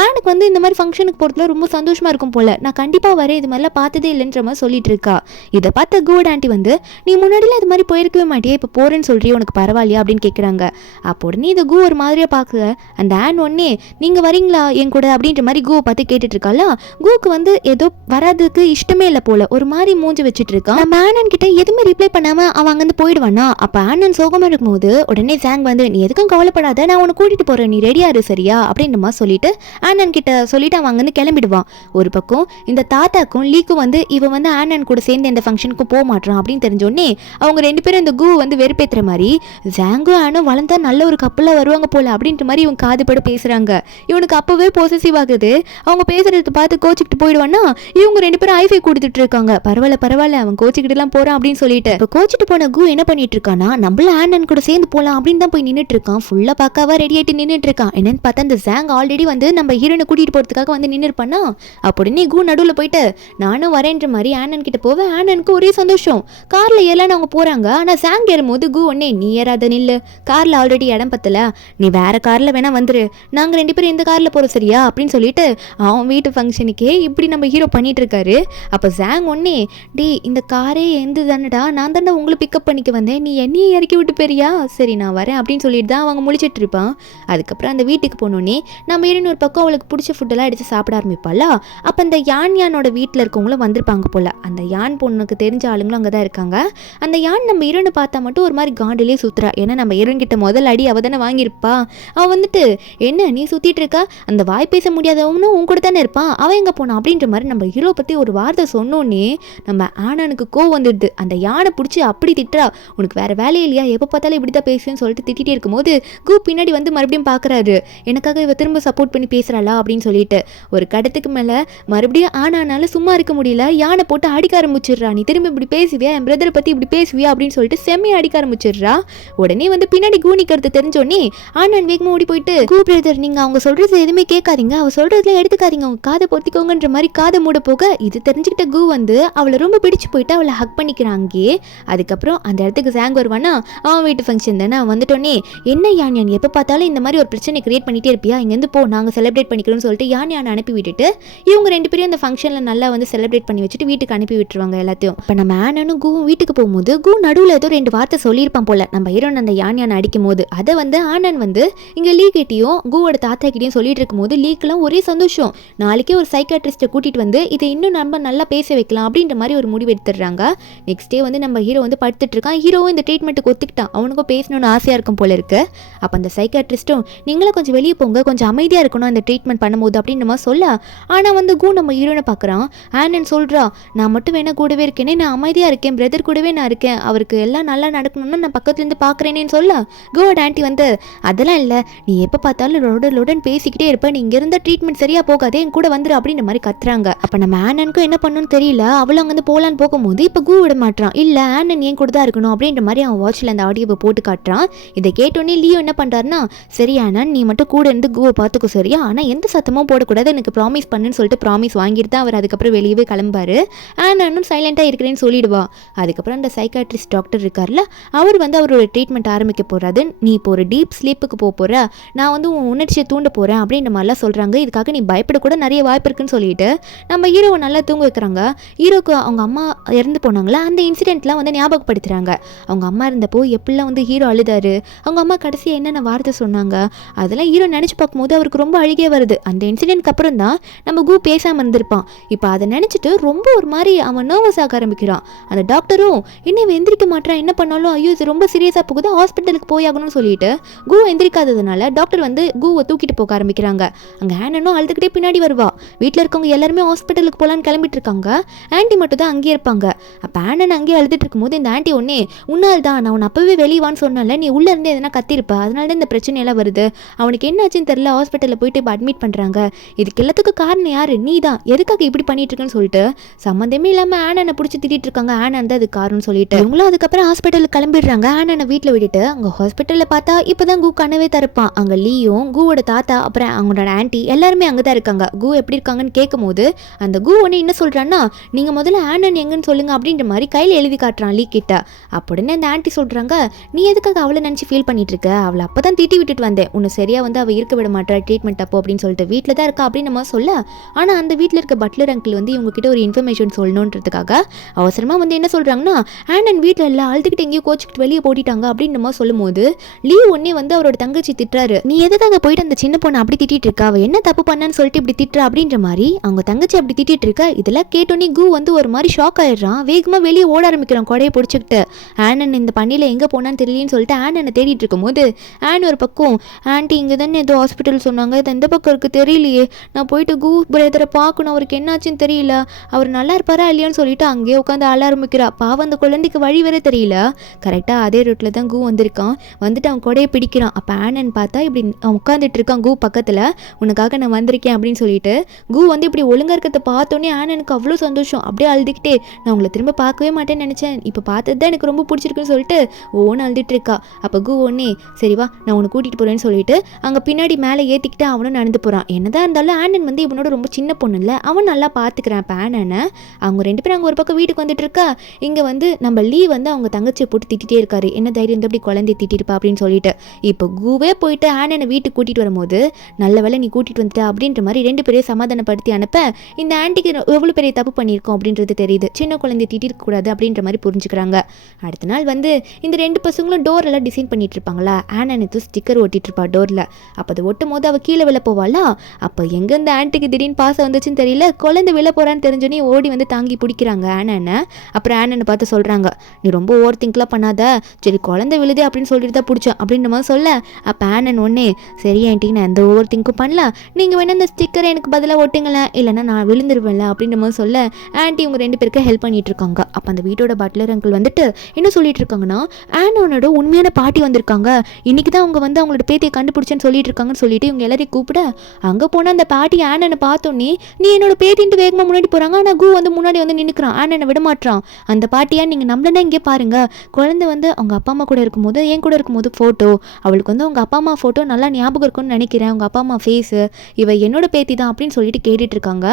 ஆனுக்கு வந்து இந்த மாதிரி ஃபங்க்ஷனுக்கு போகிறதுல ரொம்ப சந்தோஷமா இருக்கும் போல, நான் கண்டிப்பாக வரேன், இது மாதிரிலாம் பார்த்ததே இல்லைன்ற மாதிரி சொல்லிட்டு இருக்கா. இதை பார்த்த குட் ஆண்டி வந்து நீ முன்னாடியில் இது மாதிரி போயிருக்கவே மாட்டியே, இப்போ போறேன்னு சொல்றியே, உனக்கு பரவாயில்லையா அப்படின்னு கேட்குறாங்க. அப்போ உடனே இது கு ஒரு மாதிரியா பார்க்குற அந்த ஆன் ஒன்னே நீங்கள் வரீங்களா என் கூட அப்படின்ற மாதிரி குவை பார்த்து கேட்டுட்டு இருக்காளா. குக்கு வந்து ஏதோ வராதுக்கு இஷ்டமே இல்லை போல, ஒரு மாதிரி மூஞ்சி வச்சுட்டு இருக்கான். நம்ம ஆனன் கிட்ட எதுவுமே ரிப்ளை பண்ணாம அவன் அங்கேருந்து போயிடுவானா. அப்போ ஆனன் சோகமாக இருக்கும்போது உடனே ஜாங் வந்து நீ எதுக்கும் கவலைப்படாத, நான் உன்னை கூட்டிட்டு போறேன், நீ ரெடியா இரு சரியா அப்படின்ற மாதிரி சொல்லிட்டு ஆனன் கிட்ட சொல்லிட்டு அவன் அங்கேருந்து கிளம்பிடுவான். ஒரு பக்கம் இந்த தாத்தாக்கும் லீக்கும் வந்து இவன் வந்து ஆனன் கூட சேர்ந்து எந்த ஃபங்க்ஷனுக்கும் போக மாட்டான் அப்படின்னு தெரிஞ்சோடனே அவங்க 2 பேரும் இந்த கு வந்து வெறுப்பேற்றுற மாதிரி ஜாங்கும் ஆனும் வளர்ந்தா நல்ல ஒரு கப்பலில் வருவாங்க போல அப்படின்ற மாதிரி இவங்க காதுபட பேசுறாங்க. இவனுக்கு அப்பவே பாசிட்டிவ் ஆகுது. அவங்க பேசுறதை பார்த்து கோச்சிக்கிட்டு போயிடுவான்னா இவங்க 2 பேரும் ஐஃபை கொடுத்துட்டு இருக்காங்க. பரவாயில்ல அவன் கோச்சிக்கிட்டு எல்லாம் போறான் அப்படின்னு சொல்லிட்டு இப்போ கோச்சிட்டு போன கு என்ன பண்ணிட்டு இருக்கானா நம்மள ஆனன் கூட சேர்ந்து போலாம் அப்படின்னு தான் போய் நின்றுட்டு இருக்கான். ஃபுல்லா பக்காவா ரெடி ஆயிட்டு நின்றுட்டு இருக்கான். என்னன்னு பார்த்தா அந்த ஜாங் ஆல்ரெடி வந்து நம்ம ஹீரோனை கூட்டிட்டு போறதுக்காக வந்து நின்று இருப்பானா. அப்படின்னு கு நடுவில் போயிட்டு நானும் வரேன்ற மாதிரி ஆனன் கிட்ட போவேன். ஆனனுக்கு ஒரே சந்தோஷம். கார்ல ஏறலான்னு அவங்க போறாங்க. ஆனா ஜாங் ஏறும்போது கு உடனே நீ ஏறாத நில்லு, கார்ல ஆல்ரெடி இடம் பத்தல, நீ வேற கார்ல வேணா வந்துரு, நாங்க 2 பேரும் இந்த கார்ல போறோம் சரியா அப்படின்னு சொல்லிட்டு அவன் வீட்டு ஃபங்க்ஷனுக்கே இப்படி நம்ம ஹீரோ பண்ணிட்டு இருக்காரு. அப்ப ஜாங் ஒன்னே டே இந்த காரே எந்த தானடா, நான் தானே உங்களை பிக்கப் பண்ணிக்க வந்தேன், நீ என்னையே இறக்கி விட்டு போறியா, சரி நான் வரேன் அப்படின்னு சொல்லிட்டு தான் அவங்க முழிச்சிட்டு இருப்பான். அதுக்கப்புறம் அந்த வீட்டுக்கு போனோடனே நம்ம ஒரு பக்கம் அவளுக்கு பிடிச்ச ஃபுட்டெல்லாம் எடுத்து சாப்பிட ஆரம்பிப்பாளா. அப்போ அந்த யானோட வீட்டில் இருக்கவங்களும் வந்திருப்பாங்க போல. அந்த யான் பொண்ணுக்கு தெரிஞ்ச ஆளுங்களும் அங்கே தான் இருக்காங்க. அந்த யான் நம்ம ஹீரோனை பார்த்தா மட்டும் ஒரு மாதிரி காண்டிலே சுத்துறா. ஏன்னா நம்ம ஹீரோன் கிட்ட முதல் அடி அவ தானே வாங்கியிருப்பா. அவன் வந்துட்டு என்ன நீ சுத்திட்டு இருக்கா, அந்த வாய் பேச முடியாதவனும் உன் கூட தானே இருப்பான், அவன் எங்கே போனான் அப்படின்ற மாதிரி நம்ம ஹீரோ பற்றி ஒரு வார்த்தை சொன்னோன்னே நம்ம ஆனனுக்கு கோவம் வந்துடுது. அந்த யானை பிடிச்சி அப்படி திட்டுறா, உனக்கு வேற வேலையே இல்லையா, எப்போ பார்த்தாலும் இப்படி தான் பேசுன்னு சொல்லிட்டு திட்டிகிட்டே இருக்கும்போது கு பின்னாடி வந்து மறுபடியும் பார்க்குறாரு. எனக்காக இவ திரும்ப சப்போர்ட் பண்ணி பேசுகிறாளா அப்படின்னு சொல்லிட்டு ஒரு கடத்துக்கு மேலே மறுபடியும் ஆனானால சும்மா இருக்க முடியல, யானை போட்டு அடிக்க ஆரம்பிச்சிடுறா. நீ திரும்ப இப்படி பேசுவியா, என் பிரதரை பற்றி இப்படி பேசுவியா அப்படின்னு சொல்லிட்டு செம்மையை அடிக்க ஆரம்பிச்சிடுறா. உடனே வந்து பின்னாடி கூனிக்கிறது தெரிஞ்சோடனே ஆனான் வேகமாக ஓடி போயிட்டு கு பிரதர் நீங்கள் அவங்க சொல்கிறது எதுவுமே கேட்காதீங்க, அவள் சொல்கிறதுல எடுத்துக்காதீங்க, அவங்க காதை பொத்திக்கோங்கன்ற மாதிரி காதை மூட போக இது தெரிஞ்சுக்கிட்ட கு வந்து அவளை ரொம்ப பிடிச்சு போயிட்டு அவளை ஹக் பண்ணிக்கிறாங்க. அதுக்கப்புறம் அந்த இடத்துக்கு ஜாங் வருவானா, அவன் வீட்டு ஃபங்க்ஷன் தானே, வந்துட்டோன்னே என்ன யான் எப்போ பார்த்தாலும் இந்த மாதிரி ஒரு பிரச்சனை கிரியேட் பண்ணிட்டே இருப்பியா, இங்கேருந்து போ நாங்கள் செலிப்ரேட் பண்ணிக்கிறோம்னு சொல்லிட்டு யானை அனுப்பி விட்டுட்டு இவங்க 2 பேரும் அந்த ஃபங்க்ஷனில் நல்லா வந்து செலிப்ரேட் பண்ணி வச்சுட்டு வீட்டுக்கு அனுப்பி விட்டுருவாங்க எல்லாத்தையும். இப்போ நம்ம ஆனனும் குவும் வீட்டுக்கு போகும்போது கு நடுவில் ஏதோ 2 வார்த்தை சொல்லியிருப்பான் போல நம்ம ஹீரோன் அந்த யானை அடிக்கும் போது. அதை வந்து ஆனன் வந்து இங்கே லீ கிட்டையும் குவோட தாத்தா கிட்டையும் சொல்லிட்டு இருக்கும்போது லீக்கெல்லாம் ஒரே சந்தோஷம். நாளைக்கே ஒரு சைக்காட்ரிஸ்ட்டை கூட்டிட்டு வந்து இதை இன்னும் நம்ம நல்லா பேச வைக்கலாம் அப்படின்ற மாதிரி ஒரு முடிவு எடுத்துடுறாங்க. நெக்ஸ்ட் டே வந்து நம்ம ஹீரோ வந்து படுத்துட்டு இருக்கான். ஹீரோவும் இந்த ட்ரீட்மெண்ட்டுக்கு ஒத்துக்கிட்டான். அவனுக்கும் பேசணும்னு ஆசையாக இருக்கும் போல இருக்கு. அப்போ அந்த சைக்காட்ரிஸ்ட்டும் நீங்களும் கொஞ்சம் வெளியே போங்க, கொஞ்சம் அமைதியாக இருக்கணும் அந்த ட்ரீட்மெண்ட் பண்ணும்போது அப்படின்னு நம்ம சொல்ல, ஆனால் வந்து கு நம்ம ஹீரோனை பார்க்குறான். ஆனன் சொல்கிறா நான் மட்டும் வேணா கூடவே இருக்கேனே, நான் அமைதியாக இருக்கேன், பிரதர் கூடவே நான் இருக்கேன், அவருக்கு எல்லாம் நல்லா நடக்கணும்னு நான் பக்கத்துலேருந்து பார்க்குறேனேன்னு சொல்ல குவோட ஆண்டி வந்து அதெல்லாம் இல்லை, நீ எப்போ பார்த்தாலும் லொடன் பேசிக்கிட்டே இருப்ப, நீ இங்கே இருந்த ட்ரீட்மெண்ட் சரியாக போகாதே, என் கூட வந்துரு அப்படின்ற மாதிரி கத்துறாங்க. அப்போ நம்ம ஆனனுக்கும் என்ன பண்ணணும்னு தெரியல. அவளும் அங்கே போகலான்னு போகும்போது இப்போ கு விட மாட்டான். இல்லை ஆனன் ஏன் கூட தான் இருக்கணும் அப்படின்ற மாதிரி அவன் வாட்சில் அந்த ஆடியோவை போட்டு காட்டுறான். இதை கேட்டோன்னே லியோ என்ன பண்ணுறாருன்னா சரி ஆனன் நீ மட்டும் கூட இருந்து கூவை பார்த்துக்கோ சரியா, ஆனால் எந்த சத்தமும் போடக்கூடாது, எனக்கு ப்ராமிஸ் பண்ணுன்னு சொல்லிட்டு ப்ராமிஸ் வாங்கிட்டு தான் அவர் அதுக்கப்புறம் வெளியவே கிளம்பாரு. ஆனானும் சைலண்டாக இருக்கிறேன்னு சொல்லிடுவா. அதுக்கப்புறம் அந்த சைக்காட்ரிஸ்ட் டாக்டர் இருக்கார்ல, அவர் வந்து அவரோட ட்ரீட்மெண்ட் ஆரம்பிக்க போகிறாரு. நீ இப்போ ஒரு டீப் ஸ்லீப்புக்கு போகிற, நான் வந்து உன் உணர்ச்சியை தூண்ட போகிறேன் அப்படின்ற மாதிரிலாம் சொல்கிறாங்க. இதுக்காக நீ பயப்படக்கூட நிறைய வாய்ப்பு இருக்குன்னு சொல்லிட்டு நம்ம ஹீரோவை நல்லா தூங்க வைக்கிறாங்க. ஹீரோக்கு அவங்க அம்மா இறந்து போனாங்களா, அந்த இன்சிடென்ட்லாம் வந்து ஞாபகப்படுத்துகிறாங்க. அவங்க அம்மா இருந்தப்போ எப்படிலாம் வந்து ஹீரோ அழுதாரு, அவங்க அம்மா கடைசியாக என்னென்ன வார்த்தை சொன்னாங்க, அதெல்லாம் ஹீரோ நினச்சி பார்க்கும்போது அவருக்கு ரொம்ப அழுகே வருது. அந்த இன்சிடென்ட்க்கு அப்புறம் தான் நம்ம கூ பேசாமல் இருந்திருப்பான். இப்போ அதை நினச்சிட்டு ரொம்ப ஒரு மாதிரி அவன் நர்வஸ் ஆக ஆரம்பிக்கிறான். அந்த டாக்டரும் இன்னும் எந்திரிக்க மாட்டான், என்ன பண்ணாலும் ஐயோ இது ரொம்ப சீரியஸாக போகுது, ஹாஸ்பிட்டலுக்கு போய் ஆகணும்னு சொல்லிட்டு கூ எந்திரிக்காததுனால டாக்டர் வந்து கூவை தூக்கிட்டு போக ஆரம்பிக்கிறாங்க. அங்கே ஆனனும் அழுதுகிட்டே பின்னாடி வருவா. வீட்டில் இருக்கவங்க எல்லாருமே ஹாஸ்பிட்டலுக்கு போகலான்னு கிளம்பிட்டு இருக்காங்க. ஆன்டி மட்டும் தான் அங்கேயே இருப்பாங்க. அப்போ ஆனன் அங்கேயே அழுதுட்டு இருக்கும்போது இந்த ஆன்டி ஒன்னே, உன்னால் தான் நான் உன்னை அப்பவே வெளியவான்னு சொன்னால, நீ உள்ளே இருந்து எதனா கத்திருப்ப, அதனால தான் இந்த பிரச்சனையெல்லாம் வருது, அவனுக்கு என்ன ஆச்சுன்னு தெரியல, ஹாஸ்பிட்டலில் போயிட்டு இப்போ அட்மிட் பண்ணுறாங்க, இதுக்கு எல்லாத்துக்கும் காரணம் யாரு, நீ தான், எதுக்காக இப்படி பண்ணிட்டு இருக்குன்னு சொல்லிட்டு சம்மந்தமே இல்லாமல் ஆனனை பிடிச்சி திட்டிட்டு இருக்காங்க. ஆனன் தான் அது காரணம்னு சொல்லிட்டு இவங்களும் அதுக்கப்புறம் ஹாஸ்பிட்டலுக்கு கிளம்பிடுறாங்க. ஆனனை வீட்டில் விட்டுட்டு அங்கே ஹாஸ்பிட்டலில் பார்த்தா இப்போதான் கூ கனவே தரப்பான். அங்கே லீயும் கூவோட தாத்தா அப்புறம் அவங்களோட ஆன்டி எல்லாருமே அங்கே தான் இருக்காங்க. கூ எப்படி இருக்காங்கன்னு கேட்கும் போது அந்த கூ ஒன்று என்ன சொல்கிறான்னா, நீங்கள் முதல்ல ஆனன் எங்கன்னு சொல்லுங்க அப்படின்ற மாதிரி கையில் எழுதி காட்டுறான் லீ கிட்ட. அப்படின்னு அந்த ஆன்டி சொல்கிறாங்க, நீ எதுக்காக அவளை நினச்சி ஃபீல் பண்ணிட்டு இருக்க, அவளை அப்போ தான் திட்டி விட்டுட்டு வந்தேன், உன்னை சரியாக வந்து அவள் இருக்க விட மாட்டா ட்ரீட்மெண்ட் அப்போ அப்படின்னு சொல்லிட்டு வீட்டில் தான் இருக்கா அப்படின்னு நம்ம சொல்ல. ஆனால் அந்த வீட்டில் இருக்க பட்லர் அங்கிள் வந்து இவங்ககிட்ட ஒரு இன்ஃபர்மேஷன் சொல்லணுன்றதுக்காக அவசரமாக வந்து என்ன சொல்கிறாங்கன்னா, ஆனன் வீட்டில் இல்லை அழுதுகிட்டு எங்கேயோ கோச்சிக்கிட்டு வெளியே போட்டிட்டாங்க அப்படின்னு நம்ம சொல்லும் போது லீ ஒன்னே வந்து அவரோட தங்கச்சி திட்டுறாரு, நீ எதுக்காக போயிட்டு அந்த சின்ன பொண்ணை அப்படி திட்டிட்டு இருக்கா, அவள் என்ன தப்பு பண்ணான்னு சொல்லிட்டு இப்படி திட்டுறா அப்படின்ற மாதிரி அவங்க தங்கச்சி அப்படி திட்டிட்டு இருக்கா. இதெல்லாம் கேட்டோன்னே கூ வந்து ஒரு மாதிரி ஷாக் ஆயிடுறான். வேகமாக வெளியே ஓட ஆரம்பிக்கிறான் கொடையை பிடிச்சிக்கிட்டு. ஆனன் இந்த பண்ணியில் எங்கே போனான்னு தெரியலன்னு சொல்லிட்டு ஆனனை தேடிட்டு இருக்கும்போது ஆன் ஒரு பக்கம், ஆன்ட்டி இங்கே தானே ஏதோ ஹாஸ்பிட்டல் சொன்னாங்க, இது எந்த பக்கம் இருக்குது தெரியலையே, நான் போயிட்டு கூ பிரதரை பார்க்கணும், அவருக்கு என்னாச்சுன்னு தெரியல, அவர் நல்லா இருப்பாரா இல்லையான்னு சொல்லிட்டு அங்கேயே உட்காந்து அழ ஆரம்பிக்கிறா. பாவம் அந்த குழந்தைக்கு வழி வேற தெரியல. கரெக்டாக அதே ரூட்டில் தான் கூ வந்திருக்கான். வந்துட்டு அவன் கொடையை பிடிக்கிறான். அப்போ ஆனன் பார்த்தா இப்படி அவன் உட்காந்துட்டு இருக்கான் கூ பக்கத்தில். உனக்காக நான் வந்திருக்கேன் அப்படின்னு சொல்லிட்டு கூ வந்து இப்படி ஒழுங்கா இருக்கிறத பார்த்தோன்னே ஆனனுக்கு அவ்வளோ சந்தோஷம். அப்படியே அழுதுகிட்டே, நான் உங்களை திரும்ப பார்க்கவே மாட்டேன்னு நினச்சேன், இப்போ பார்த்தது தான் எனக்கு ரொம்ப பிடிச்சிருக்குன்னு சொல்லிட்டு ஓன்னு அழுதுட்டு இருக்கா. அப்போ கூ ஒன்னே, சரி வா நான் உன்னை கூட்டிகிட்டு போகிறேன்னு சொல்லிட்டு அங்கே பின்னாடி மேலே ஏற்றிக்கிட்டு அவனும் நடந்து போகிறான். என்னதான் இருந்தாலும் ஆனன் வந்து இவனோட ரொம்ப சின்ன பொண்ணு இல்லை, அவன் நல்லா பார்த்துக்கிறான். இப்போ ஆனனை அவங்க ரெண்டு பேரும் அங்கே ஒரு பக்கம் வீட்டுக்கு வந்துட்டு இருக்கா. இங்கே வந்து நம்ம லீ வந்து அவங்க தங்கச்சியை போட்டு திட்டிகிட்டே இருக்காரு, என்ன தைரியம் வந்து அப்படி குழந்தைய திட்டிருப்பா அப்படின்னு சொல்லிட்டு. இப்போ கூவே போயிட்டு ஆனனை வீட்டுக்கு கூட்டிகிட்டு வரும்போது, நல்ல வேலை நீ கூட்டிகிட்டு வந்துட்டா அப்படின்ற மாதிரி ரெண்டு பேரையும் சமாதானப்படுத்தி அனுப்ப இந்த ஆன்ட்டிக்கு எவ்வளோ பெரிய தப்பு பண்ணியிருக்கோம் அப்படின்றது தெரியுது. சின்ன குழந்தைய திட்டிருக்கக்கூடாது அப்படின்ற மாதிரி புரிஞ்சுக்கிறாங்க. அடுத்த நாள் வந்து இந்த ரெண்டு பசங்களும் டோர் எல்லாம் டிசைன் பண்ணிட்டு இருப்பாங்களா. ஆனன் எதுவும் ஸ்டிக்கர் ஒட்டிட்டு இருப்பா டோரில். அப்போ அதை ஒட்டும் போது அவள் கீழே விழ போவாளா. அப்போ எங்கே இந்த ஆன்ட்டிக்கு திடீர்னு பாசம் வந்துச்சுன்னு தெரியல, குழந்தை விழ போகிறான்னு தெரிஞ்சோன்னே ஓடி வந்து தாங்கி பிடிக்கிறாங்க ஆனனை. அப்புறம் ஆனனை பார்த்து சொல்கிறாங்க, நீ ரொம்ப ஓவர் திங்க்லாம் பண்ணாத, சரி குழந்தை விழுதே அப்படின்னு சொல்லிட்டு தான் பிடிச்சோம் அப்படின்ற மாதிரி சொல்ல. அப்போ ஆனன் ஒன்னே, சரி ஆன்ட்டி நான் எந்த ஓவர் திங்க்கும் பண்ணலாம், நீங்கள் வேணா இந்த ஸ்டிக்கரை எனக்கு பதிலாக ஒட்டுங்களேன், இல்லைன்னா நான் விழுந்துருவேன்ல அப்படின்ற மாதிரி சொல்ல ஆன்ட்டி இவங்க ரெண்டு பேருக்கு ஹெல்ப் பண்ணிட்டு இருக்காங்க. அப்போ அந்த வீட்டோட பட்லர் அங்கிள் வந்துட்டு என்ன சொல்லிட்டு இருக்காங்கன்னா, ஆனோனோட உண்மையான பாட்டி வந்திருக்காங்க, இன்னைக்கு தான் அவங்க வந்து அவங்களோட பேத்தியை கண்டுபிடிச்சேன்னு சொல்லிட்டு இருக்காங்கன்னு சொல்லிட்டு இவங்க எல்லாரையும் கூப்பிட அங்கே போனால் அந்த பாட்டி ஆனனை பார்த்தோன்னே, நீ என்னோட பேத்தின்ட்டு வேகமாக முன்னாடி போகிறாங்க. ஆனால் கூ வந்து முன்னாடி வந்து நின்றுக்கிறான், ஆனனை விட மாட்டான். அந்த பாட்டியா நீங்கள் நம்மளதான் இங்கே பாருங்க, குழந்தை வந்து அவங்க அப்பா அம்மா கூட இருக்கும்போது என் கூட இருக்கும்போது ஃபோட்டோ, அவளுக்கு வந்து அவங்க அப்பா அம்மா ஃபோட்டோ நல்லா ஞாபகம் இருக்கும்னு நினைக்கிறேன், அவங்க அப்பா அம்மா ஃபேஸு, இவ என்னோட பேத்தி தான் அப்படின்னு சொல்லிட்டு கேட்டுட்டு இருக்காங்க.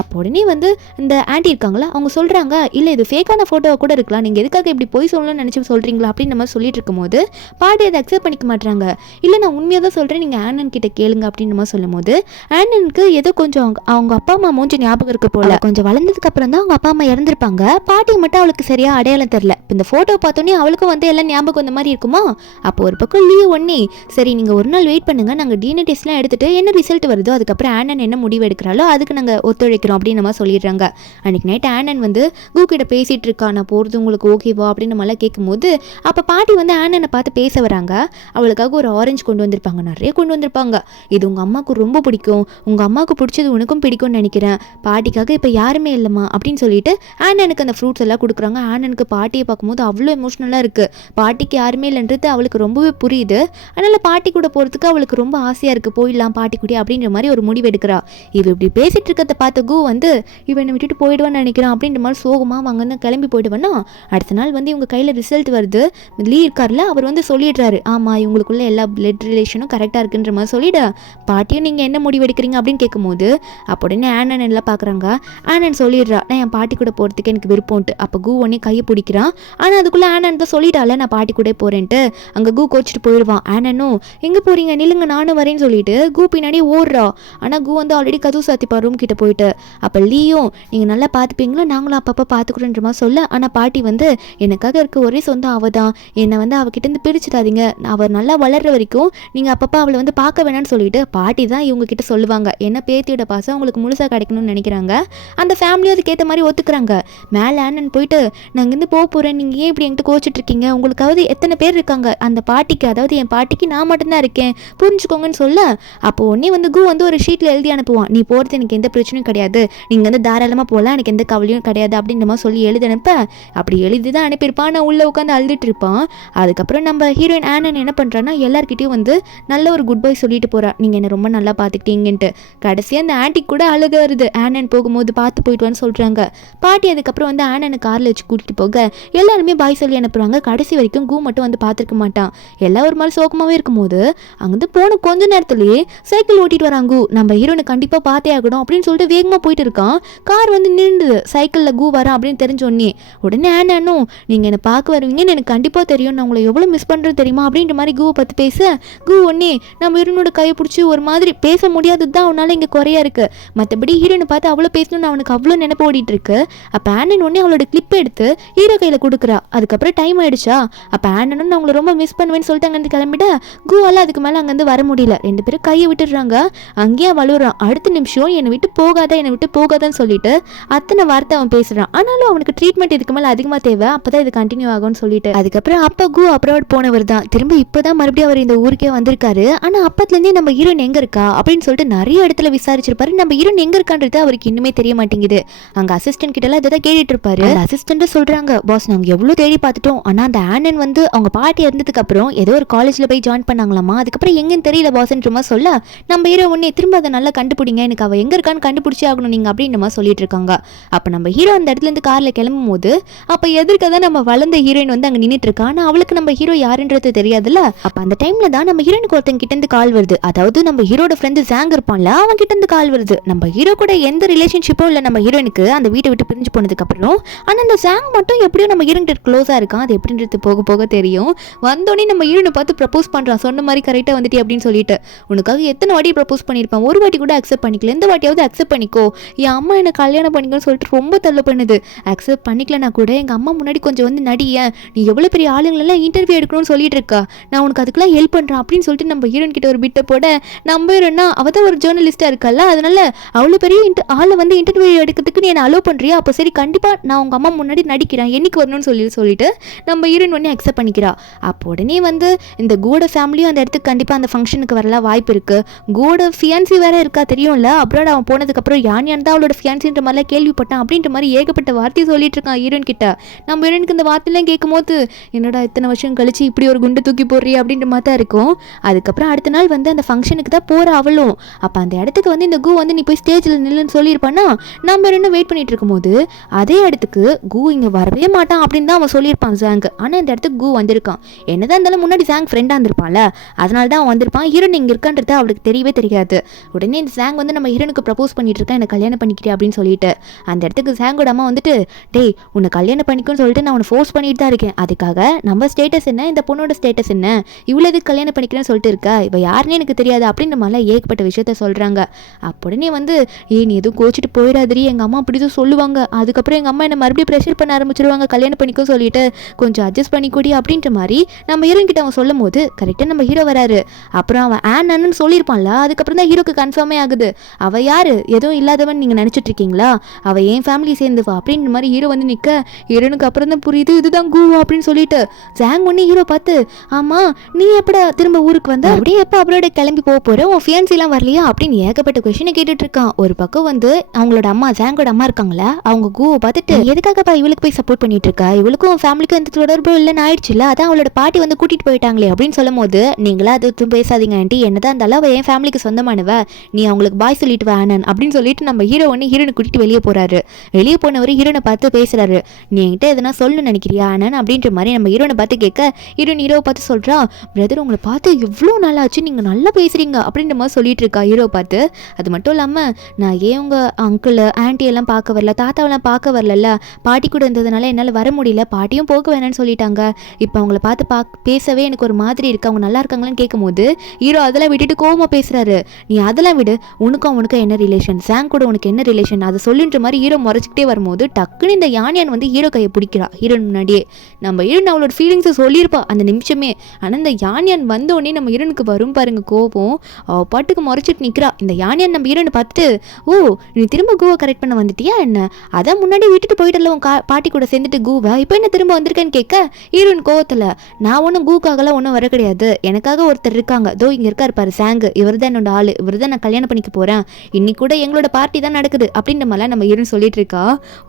அப்போ உடனே வந்து இந்த ஆன்ட்டி இருக்காங்களா அவங்க சொல்கிறாங்க, இல்லை இது ஃபேக்கான ஃபோட்டோவை கூட இருக்கலாம், நீங்கள் எதுக்காக இப்படி போய் சொல்லணும்னு நினச்சி சொல்கிறீங்களா அப்படின்னு நம்ம சொல்லிட்டு இருக்கும்போது பாட்டி அதை அக்செப்ட் பண்ணிக்க மாட்டாங்க. இல்லை நான் உண்மையாக தான் சொல்கிறேன், நீங்கள் ஆனன் கிட்ட கேளுங்க அப்படின்னு நம்ம சொல்லும் போது ஆனனுக்கு ஏதோ கொஞ்சம் அவங்க அப்பா அம்மா மூஞ்சி ஞாபகம் இருக்கு போல. கொஞ்சம் வளர்ந்ததுக்கு அப்புறம் தான் அவங்க அப்பா அம்மா இறந்துருப்பாங்க. பாட்டி மட்டும் அவளுக்கு சரியா அடையாளம் தெரியல. இந்த ஃபோட்டோ பார்த்தோன்னே அவளுக்கும் வந்து எல்லாம் ஞாபகம் வந்த மாதிரி இருக்குமா. அப்போ ஒரு பக்கம் லீவ் ஒன்னே, சரி நீங்கள் ஒரு நாள் வெயிட் பண்ணுங்க, நாங்கள் டிஎன்ஏ டெஸ்ட்லாம் எடுத்துட்டு என்ன ரிசல்ட் வருதோ அதுக்கப்புறம் ஆனன் என்ன முடிவு எடுக்கிறாளோ அதுக்கு நாங்கள் ஒத்துழைக்கிறோம் அப்படின்னு நம்ம சொல்லிடுறாங்க. அன்றைக்கி நைட் ஆனன் வந்து கூக்கிட்ட பேசிகிட்டு இருக்கா, நான் போகிறது உங்களுக்கு ஓகேவா அப்படின்னு நம்மளாம் கேட்கும்போது அப்போ பாட்டி வந்து ஆனனை பார்த்து பேச வராங்க. அவளுக்காக ஒரு ஆரஞ்சு கொண்டு வந்திருப்பாங்க, நிறைய கொண்டு வந்திருப்பாங்க. இது உங்கள் அம்மாவுக்கு ரொம்ப பிடிக்கும், உங்கள் அம்மாவுக்கு பிடிச்சது உனக்கும் பிடிக்கும்னு நினைக்கிறேன், பாட்டிக்காக இப்போ யாருமே இல்லைம்மா அப்படின்னு சொல்லிட்டு ஆனனுக்கு அந்த ஃப்ரூட்ஸ் எல்லாம் கொடுக்குறாங்க. ஆனனுக்கு பாட்டியை பார்க்கும்போது அவ்வளோ எமோஷ்னலாக இருக்குது. பாட்டிக்கு யாருமே இல்லைன்றது அவளுக்கு ரொம்பவே புரியுது. அதனால் பாட்டி கூட போகிறதுக்கு அவளுக்கு ரொம்ப ஆசையாக இருக்குது, போயிடலாம் பாட்டி கூட அப்படின்ற மாதிரி ஒரு முடிவு எடுக்கிறா. இவ இப்படி பேசிகிட்டு இருக்கிறத பார்த்த கூ வந்து இவனை விட்டுட்டு போயிடுவான்னு நினைக்கிறான் அப்படின்ற மாதிரி சோகமாக வாங்கன்னு கிளம்பி போயிடுவேன்னா அடுத்த நாள் வந்து இவங்க கையில் ரிசல்ட் வருது. லீ இருக்கார்ல அவர் வந்து சொல்லிடுறாரு, ஆமாம் இவங்களுக்குள்ள எல்லா பிளட் ரிலேஷனும் கரெக்டாக இருக்குன்னு பார்த்துக்கிறேன்ற மாதிரி சொல்லிட பாட்டியும் நீங்கள் என்ன முடிவு எடுக்கிறீங்க அப்படின்னு கேட்கும்போது அப்போ உடனே ஆனன் எல்லாம் பார்க்குறாங்க. ஆனன் சொல்லிடுறா நான் என் பாட்டி கூட போகிறதுக்கு எனக்கு விருப்பம்ட்டு. அப்போ கூ உடனே கையை பிடிக்கிறான். ஆனால் அதுக்குள்ளே ஆனன் தான் சொல்லிட்டால நான் பாட்டி கூட போகிறேன்ட்டு. அங்கே கூ கோச்சிட்டு போயிடுவான். ஆனனும் எங்கே போகிறீங்க நில்லுங்க நானும் வரேன்னு சொல்லிட்டு கூ பின்னாடி ஓடுறா. ஆனால் கூ வந்து ஆல்ரெடி கதவு சாத்திப்பா ரூம் கிட்ட போயிட்டு. அப்போ லீயும் நீங்கள் நல்லா பார்த்துப்பீங்களா நாங்களும் அப்பப்போ பார்த்துக்குறோன்ற மாதிரி சொல்ல. ஆனால் பாட்டி வந்து எனக்காக இருக்க ஒரே சொந்தம் அவள் தான், என்னை வந்து அவகிட்டேருந்து பிரிச்சுடாதீங்க, அவர் நல்லா வளர்ற வரைக்கும் நீங்கள் அப்பப்போ அவளை வந்து பார்க்க வேணான்னு சொல்லிட்டு பாட்டி தான் இவங்க கிட்ட சொல்லுவாங்க. என்ன பேத்தியோட பாசம் உங்களுக்கு முழுசாக கிடைக்கணும்னு நினைக்கிறாங்க. அந்த ஃபேமிலியும் அதுக்கேற்ற மாதிரி ஒத்துக்கிறாங்க. மேலே ஆனன் போயிட்டு நான் இங்கேருந்து போக போகிறேன், நீங்கள் ஏன் இப்படி என்கிட்ட கோச்சிட்டு இருக்கீங்க, உங்களுக்காவது எத்தனை பேர் இருக்காங்க, அந்த பாட்டிக்கு அதாவது என் பாட்டிக்கு நான் மட்டும்தான் இருக்கேன் புரிஞ்சுக்கோங்கன்னு சொல்ல. அப்போ உடனே வந்து கூ வந்து ஒரு ஷீட்டில் எழுதி அனுப்புவான். நீ போகிறது எனக்கு எந்த பிரச்சனையும் கிடையாது, நீங்கள் வந்து தாராளமாக போகலாம், எனக்கு எந்த கவலையும் கிடையாது அப்படின்ற மாதிரி சொல்லி எழுதி அனுப்ப. அப்படி எழுதி தான் அனுப்பியிருப்பான். நான் உள்ளே உட்காந்து அழுதுட்டு இருப்பான். அதுக்கப்புறம் நம்ம ஹீரோயின் ஆனன் என்ன பண்ணுறான்னா எல்லாருக்கிட்டையும் வந்து நல்ல ஒரு குட் பை சொல்லிட்டு போகிறா, நீங்கள் என்னை ரொம்ப நல்லா பார்த்துக்கிட்டீங்கன்ட்டு. கடைசியாக அந்த ஆன்ட்டி கூட அழுக வருது. ஆனன் போகும்போது பார்த்து போயிட்டுவான்னு சொல்கிறாங்க. பாட்டி அதுக்கப்புறம் வந்து ஆனனை காரில் வச்சு கூட்டிகிட்டு போக எல்லாருமே பாய் சொல்லி அனுப்புகிறாங்க. கடைசி வரைக்கும் கூ மட்டும் வந்து பார்த்துருக்க மாட்டான். எல்லாம் ஒரு மாதிரி சோகமாகவே இருக்கும்போது அங்கேருந்து போன கொஞ்ச நேரத்துலேயே சைக்கிள் ஓட்டிட்டு வராங்க. நம்ம ஹீரோனை கண்டிப்பாக பார்த்தே ஆகணும் அப்படின்னு சொல்லிட்டு வேகமாக போயிட்டு இருக்கான். கார் வந்து நின்றுது. சைக்கிளில் கூ வரான் அப்படின்னு தெரிஞ்சோடனே உடனே ஆனானும் நீங்கள் என்னை பார்க்க வருவீங்கன்னு எனக்கு கண்டிப்பாக தெரியும், நான் உங்களை எவ்வளோ மிஸ் பண்ணுறது தெரியுமா அப்படின்ற மாதிரி கூவை பற்றி பேச கூ ஒன்னே நம்ம ஹீரோனோட கையை பிடிச்சி ஒரு மாதிரி பேச முடியாதது தான் அவனால் இங்கே குறையா இருக்குது, மற்றபடி ஹீரோனை பார்த்து அவ்வளோ பேசணும்னு அவனுக்கு அவ்வளோ நினைப்பு ஓடிட்டு இருக்கு. அப்போ ஆனன் ஒன்னே அவளோட கிளிப் எடுத்து ஹீரோ கையில் கொடுக்குறா. அதுக்கப்புறம் டைம் ஆயிடுச்சா. அப்போ ஆனனும் நான் அவங்களை ரொம்ப மிஸ் பண்ணுவேன்னு சொல்லிட்டு அங்கேருந்து கிளம்பிட கூவால் அதுக்கு மேலே அங்கேருந்து வர முடியல. ரெண்டு பேரும் கையை விட்டுடுறாங்க. அங்கேயே வலுறான். அடுத்த நிமிஷம் என்னை விட்டு போகாதான்னு சொல்லிட்டு அத்தனை வார்த்தை அவன் பேசுகிறான். ஆனாலும் அவனுக்கு ட்ரீட்மெண்ட் இதுக்கு மேலே அதிகமாக தேவை, அப்போ தான் இது கண்டினியூ ஆகும்னு சொல்லிட்டு. அதுக்கப்புறம் அப்போ கூ அப்ராட் போனவர் தான் திரும்ப இப்போ தான் மறுபடியும் அவர் இந்த ஊருக்கே வந்திருக்காரு. ஆனால் அப்பத்துலேருந்தே நம்ம ஹீரோன் எங்கே இருக்கா அப்படின்னு சொல்லிட்டு நிறைய இடத்துல விசாரிச்சிருப்பாரு. நம்ம ஹீரோன் எங்கே இருக்கான்றது அவருக்கு இன்னுமே தெரிய மாட்டேங்குது. அங்கே அசிஸ்டன்ட் கிட்டலாம் இதை தான் கேட்டுட்டு இருப்பாரு. அசிஸ்டன்ட் சொல்கிறாங்க பாஸ் நாங்கள் எவ்வளோ தேடி பார்த்துட்டோம், ஆனால் அந்த ஆனன் வந்து அவங்க பாட்டி இருந்ததுக்கு அப்புறம் ஏதோ ஒரு காலேஜில் போய் ஜாயின் பண்ணாங்களாமா, அதுக்கப்புறம் எங்கன்னு தெரியல பாஸ்ன்ற மாதிரி சொல்ல நம்ம ஹீரோ ஒன்னே திரும்ப அதை நல்லா கண்டுபிடிங்க, எனக்கு அவள் எங்கே இருக்கான்னு கண்டுபிடிச்சே ஆகணும் நீங்கள் அப்படின்ற மாதிரி சொல்லிட்டு இருக்காங்க. அப்போ நம்ம ஹீரோ அந்த இடத்துல இருந்து காரில் கிளம்பும் போது அப்போ எதிர்க்க தான் நம்ம வளர்ந்த ஹீரோயின் வந்து அங்கே நின்றுட்டு இருக்கா. ஆனால் அவளுக்கு நம்ம ஹீரோ யாருன்றது தெரியாதுல்ல. அப்போ அந்த டைம்ல தான் நம்ம ஹீரோனுக்கு ஒருத்தன் கிட்ட இருந்து கால் வருது. அதாவது நம்ம ஹீரோட ஃப்ரெண்டு ஜாங் இருப்பான்ல, அவன் கிட்ட இருந்து கால் வருது. நம்ம ஹீரோ கூட எந்த ரிலேஷன்ஷிப்பும் இல்லை நம்ம ஹீரோனுக்கு அந்த வீட்டை விட்டு பிரிஞ்சு போனதுக்கு அப்புறம். ஆனால் அந்த ஜாங் மட்டும் எப்படியும் நம்ம ஹீரோன் க்ளோஸாக இருக்கான். அது எப்படின்றது போக போக தெரியும். வந்தோடனே நம்ம ஹீரோனை பார்த்து ப்ரப்போஸ் பண்ணுறான். சொன்ன மாதிரி கரெக்டாக வந்துட்டு அப்படின்னு சொல்லிட்டு உனக்காக எத்தனை வாட்டி ப்ரப்போஸ் பண்ணியிருப்பேன், ஒரு வாட்டி கூட அக்செப்ட் பண்ணிக்கல, எந்த வாட்டியாவது அக்செப்ட் பண்ணிக்கோ, என் அம்மா என்னை கல்யாணம் பண்ணிக்கோன்னு சொல்லிட்டு ரொம்ப தள்ள பண்ணுது. அக்செப்ட் பண்ணிக்கலனா கூட எங்கள் அம்மா முன்னாடி கொஞ்சம் வந்து நடிய, நீ எவ்வளோ பெரிய ஆளுங்களெல்லாம் இன்டர்வியூ எடுக்கணும்னு சொல்லிட்டு இருக்கா, நான் உனக்கு அதுக்கெல்லாம் ஹெல்ப் பண்ணுறேன் அப்படின்னு சொல்லிட்டு நம்ம ஹீரோன் கிட்ட ஒரு பிட்டை போட நம்ம ஹீரோன்னா அவள் தான் ஒரு ஜேர்னலிஸ்டாக இருக்கல்ல, அதனால அவ்வளோ பெரிய ஆளை வந்து இன்டர்வியூ எடுக்கிறதுக்கு நீ என்னை அலோவ் பண்ணுறியா, அப்போ சரி கண்டிப்பாக நான் உங்கள் அம்மா முன்னாடி நடிக்கிறேன், என்னைக்கு வரணும்னு சொல்லிட்டு நம்ம ஹீரோயின் உடனே அக்செப்ட் பண்ணிக்கிறா. அப்போ உடனே வந்து இந்த கூட ஃபேமிலியும் அந்த இடத்துக்கு கண்டிப்பாக அந்த ஃபங்க்ஷனுக்கு வரலாம் வாய்ப்பு இருக்குது. கூட ஃபியான்சி வேற இருக்கா தெரியும்ல, அப்ராட் அவன் போனதுக்கப்புறம் யான் தான் அவளோட ஃபியான்சின்ற மாதிரிலாம் கேள்விப்பட்டான் அப்படின்ற மாதிரி ஏகப்பட்ட வார்த்தையை சொல்லிட்டு இருக்கான் ஹீரோயின் கிட்ட. நம்ம ஹீரோனுக்கு இந்த வார்த்தையெல்லாம் கேட்கும் போது என்னடா இத்தனை வருஷம் கழிச்சு இப்படி ஒரு குண்டு தூக்கி போடுறியா அப்படின்ற மாதிரி தான் இருக்கும். அதுக்கப்புறம் அடுத்த நாள் வந்து அந்த ஃபங்க்ஷனுக்கு தான் போகிற அவளும். அப்போ அந்த இடத்துக்கு வந்து இந்த கூ வந்து நீ போய் ஸ்டேஜில் நில்லுன்னு சொல்லியிருப்பானா, நம்ம ஹீரோனை வெயிட் பண்ணிட்டு இருக்கும்போது அதே இடத்துக்கு கூ இங்கே வரவே மாட்டான் அப்படின்னு தான் அவன் சொல்லியிருப்பான் ஜாங்க். ஆனால் இந்த இடத்துக்கு கூ வந்திருக்கான். என்னதான் இருந்தாலும் முன்னாடி ஜாங் ஃப்ரெண்டாக இருந்திருப்பான்ல, அதனால தான் அவன் வந்திருப்பான். ஹீரோன் இங்கே இருக்கான்றது அவளுக்கு தெரியவே தெரியாது. உடனே இந்த ஜாங் வந்து நம்ம ஹீரோனுக்கு ப்ரப்போஸ் பண்ணிட்டு இருக்கேன், என்னை கல்யாணம் பண்ணிக்கிறேன் அப்படின்னு சொல்லிட்டு அந்த இடத்துக்கு ஜாங்கோட அம்மா வந்துட்டு டேய் உன்னை கல்யாணம் பண்ணிக்கணும்னு சொல்லிட்டு நான் உன்னை ஃபோர்ஸ் பண்ணிட்டு தான் இருக்கேன், அதுக்காக நம்ம ஸ்டேட்டஸ் என்ன, இந்த பொண்ணோட ஸ்டேட்டஸ் என்ன, இவ்வளோ எதுக்கு கல்யாணம் பண்ணிக்கிறேன்னு சொல்லிட்டு இருக்கா, இப்போ யாருன்னு எனக்கு தெரியாது அப்படின்ற மாதிரிலாம் ஏகப்பட்ட விஷயத்த சொல்கிறாங்க. அப்படின்னே வந்து நீ எதுவும் கோச்சிட்டு போயிடாதீ, எங்கள் அம்மா அப்படி தான் சொல்லுவாங்க, அதுக்கப்புறம் எங்கள் அம்மா என்னை மறுபடியும் ப்ரெஷர் பண்ண ஆரம்பிச்சிருவாங்க கல்யாணம் பண்ணிக்கோ சொல்லிட்டு கொஞ்சம் அட்ஜஸ்ட் பண்ணிக்கூடி அப்படின்ற மாதிரி நம்ம ஹீரோயின் கிட்ட அவன் சொல்லும் போது கரெக்டாக நம்ம ஹீரோ வராரு. அப்புறம் அவன் ஆன்னு சொல்லியிருப்பான்ல, அதுக்கப்புறம் தான் ஹீரோக்கு கன்ஃபார்மே ஆகுது. அவள் யாரு, எதுவும் இல்லாதவன் நீங்கள் நினச்சிட்டு இருக்கீங்களா, அவள் என் ஃபேமிலி சேர்ந்துவா அப்படின்ற மாதிரி ஹீரோ வந்து நிற்க ஹீரோனுக்கு அப்புறம் தான் புரியுது இதுதான் கூவா அப்படின்னு சொல்லிட்டு ஜாங் ஒன்று ஹீரோ பார்த்து ஆமாம் நீ எப்படா திரும்ப ஊருக்கு வந்த, அப்படியே எப்போ அப்புறம் கிளம்பி போக போகிற, உன் ஃபியான்சிலாம் வரலையா அப்படின்னு ஏகப்பட்ட கொஸ்டினை கேட்டுட்டு இருக்கான். ஒரு பக்கம் வந்து அவங்களோட அம்மா ஜாங்கோட அம்மா இருக்காங்களா, அவங்க கூவை பார்த்துட்டு எதுக்காகப்பா இவளுக்கு போய் சப்போர்ட் பண்ணிட்டு இருக்கா, இவளுக்கும் ஃபேமிலிக்கும் எந்த தொடர்பும் இல்லைன்னு ஆயிடுச்சுல, அதான் அவளோட பாட்டி வந்து கூட்டிட்டு போயிட்டாங்களே அப்படின்னு சொல்லும் போது நீங்களா அது பேசாதீங்க ஆண்டி, என்னதான் இருந்தாலும் அவள் என் ஃபேமிலிக்கு சொந்தமானவ, நீ அவங்களுக்கு பாய் சொல்லிட்டு வேணான் அப்படின்னு சொல்லிட்டு நம்ம ஹீரோ ஒன்று ஹீரோனை கூட்டிட்டு வெளியே போறாரு. வெளியே போனவர் ஹீரோனை பார்த்து பேசுறாரு, நீ என்கிட்ட எதனா சொல்லணும்னு நினைக்கிறியா ஆனன் அப்படின்ற மாதிரி நம்ம ஹீரோனை பார்த்து கேட்க ஹீரோவை பார்த்து சொல்றா பிரதர் உங்களை பார்த்து எவ்வளோ நாள் ஆச்சு, நீங்கள் நல்லா பேசுகிறீங்க அப்படின்ற மாதிரி சொல்லிட்டு இருக்கா ஹீரோ பார்த்து. அது மட்டும் இல்லாமல் நான் ஏன் உங்கள் அங்கிள் ஆன்ட்டி எல்லாம் பார்க்க வரல, தாத்தாவெல்லாம் பார்க்க வரல, பாட்டி கூட இருந்ததுனால என்னால் வர முடியல, பாட்டியும் போக வேணான்னு சொல்லிட்டாங்க, இப்போ அவங்கள பார்த்து பேசவே எனக்கு ஒரு மாதிரி இருக்குது, அவங்க நல்லா இருக்காங்களான்னு கேட்கும்போது ஹீரோ அதெல்லாம் விட்டுட்டு கோவமாக பேசுகிறாரு. நீ அதெல்லாம் விடு, உனக்கும் என்ன ரிலேஷன், சாங் கூட உனக்கு என்ன ரிலேஷன், அதை சொல்லுன்ற மாதிரி ஹீரோ முறைச்சிக்கிட்டே வரும்போது டக்குன்னு இந்த யானியான் வந்து ஹீரோ கையை பிடிக்கிறா. ஹீரோன் முன்னாடியே நம்ம ஹீரோன் அவளோட ஃபீலிங்ஸை சொல்லியிருப்பா அந்த நிமிஷமே. ஆனால் இந்த யானியான் வந்தோடனே நம்ம ஹீரோனுக்கு வரும் பாருங்க கோபம், அவள் பாட்டுக்கு முறைச்சிட்டு நிற்கிறா. இந்த யானியான் நம்ம ஹீரோனை பார்த்துட்டு, ஓ நீ திரும்ப கூவை கரெக்ட் பண்ண வந்துட்டியா என்ன, அதான் முன்னாடி விட்டுட்டு போயிட்டல உன் பாட்டி கூட சேர்ந்துட்டு கூவை, இப்போ என்ன திரும்ப வந்திருக்கேன்னு கேட்க ஹீரோன் கோவத்தில், நான் ஒன்றும் கூக்காகலாம் ஒன்றும் வர கிடையாது, எனக்காக ஒருத்தர் இருக்காங்க, தோ இங்கே இருக்கா இருப்பாரு சாங்கு, இவர் தான் என்னோட ஆள், இவர் தான் நான் கல்யாணம் பண்ணிக்க போகிறேன், இன்னைக்கு கூட எங்களோட பார்ட்டி தான் நடக்குது அப்படின்ற மாதிரிலாம் நம்ம ஹீரோன் சொல்லிட்டு இருக்கா.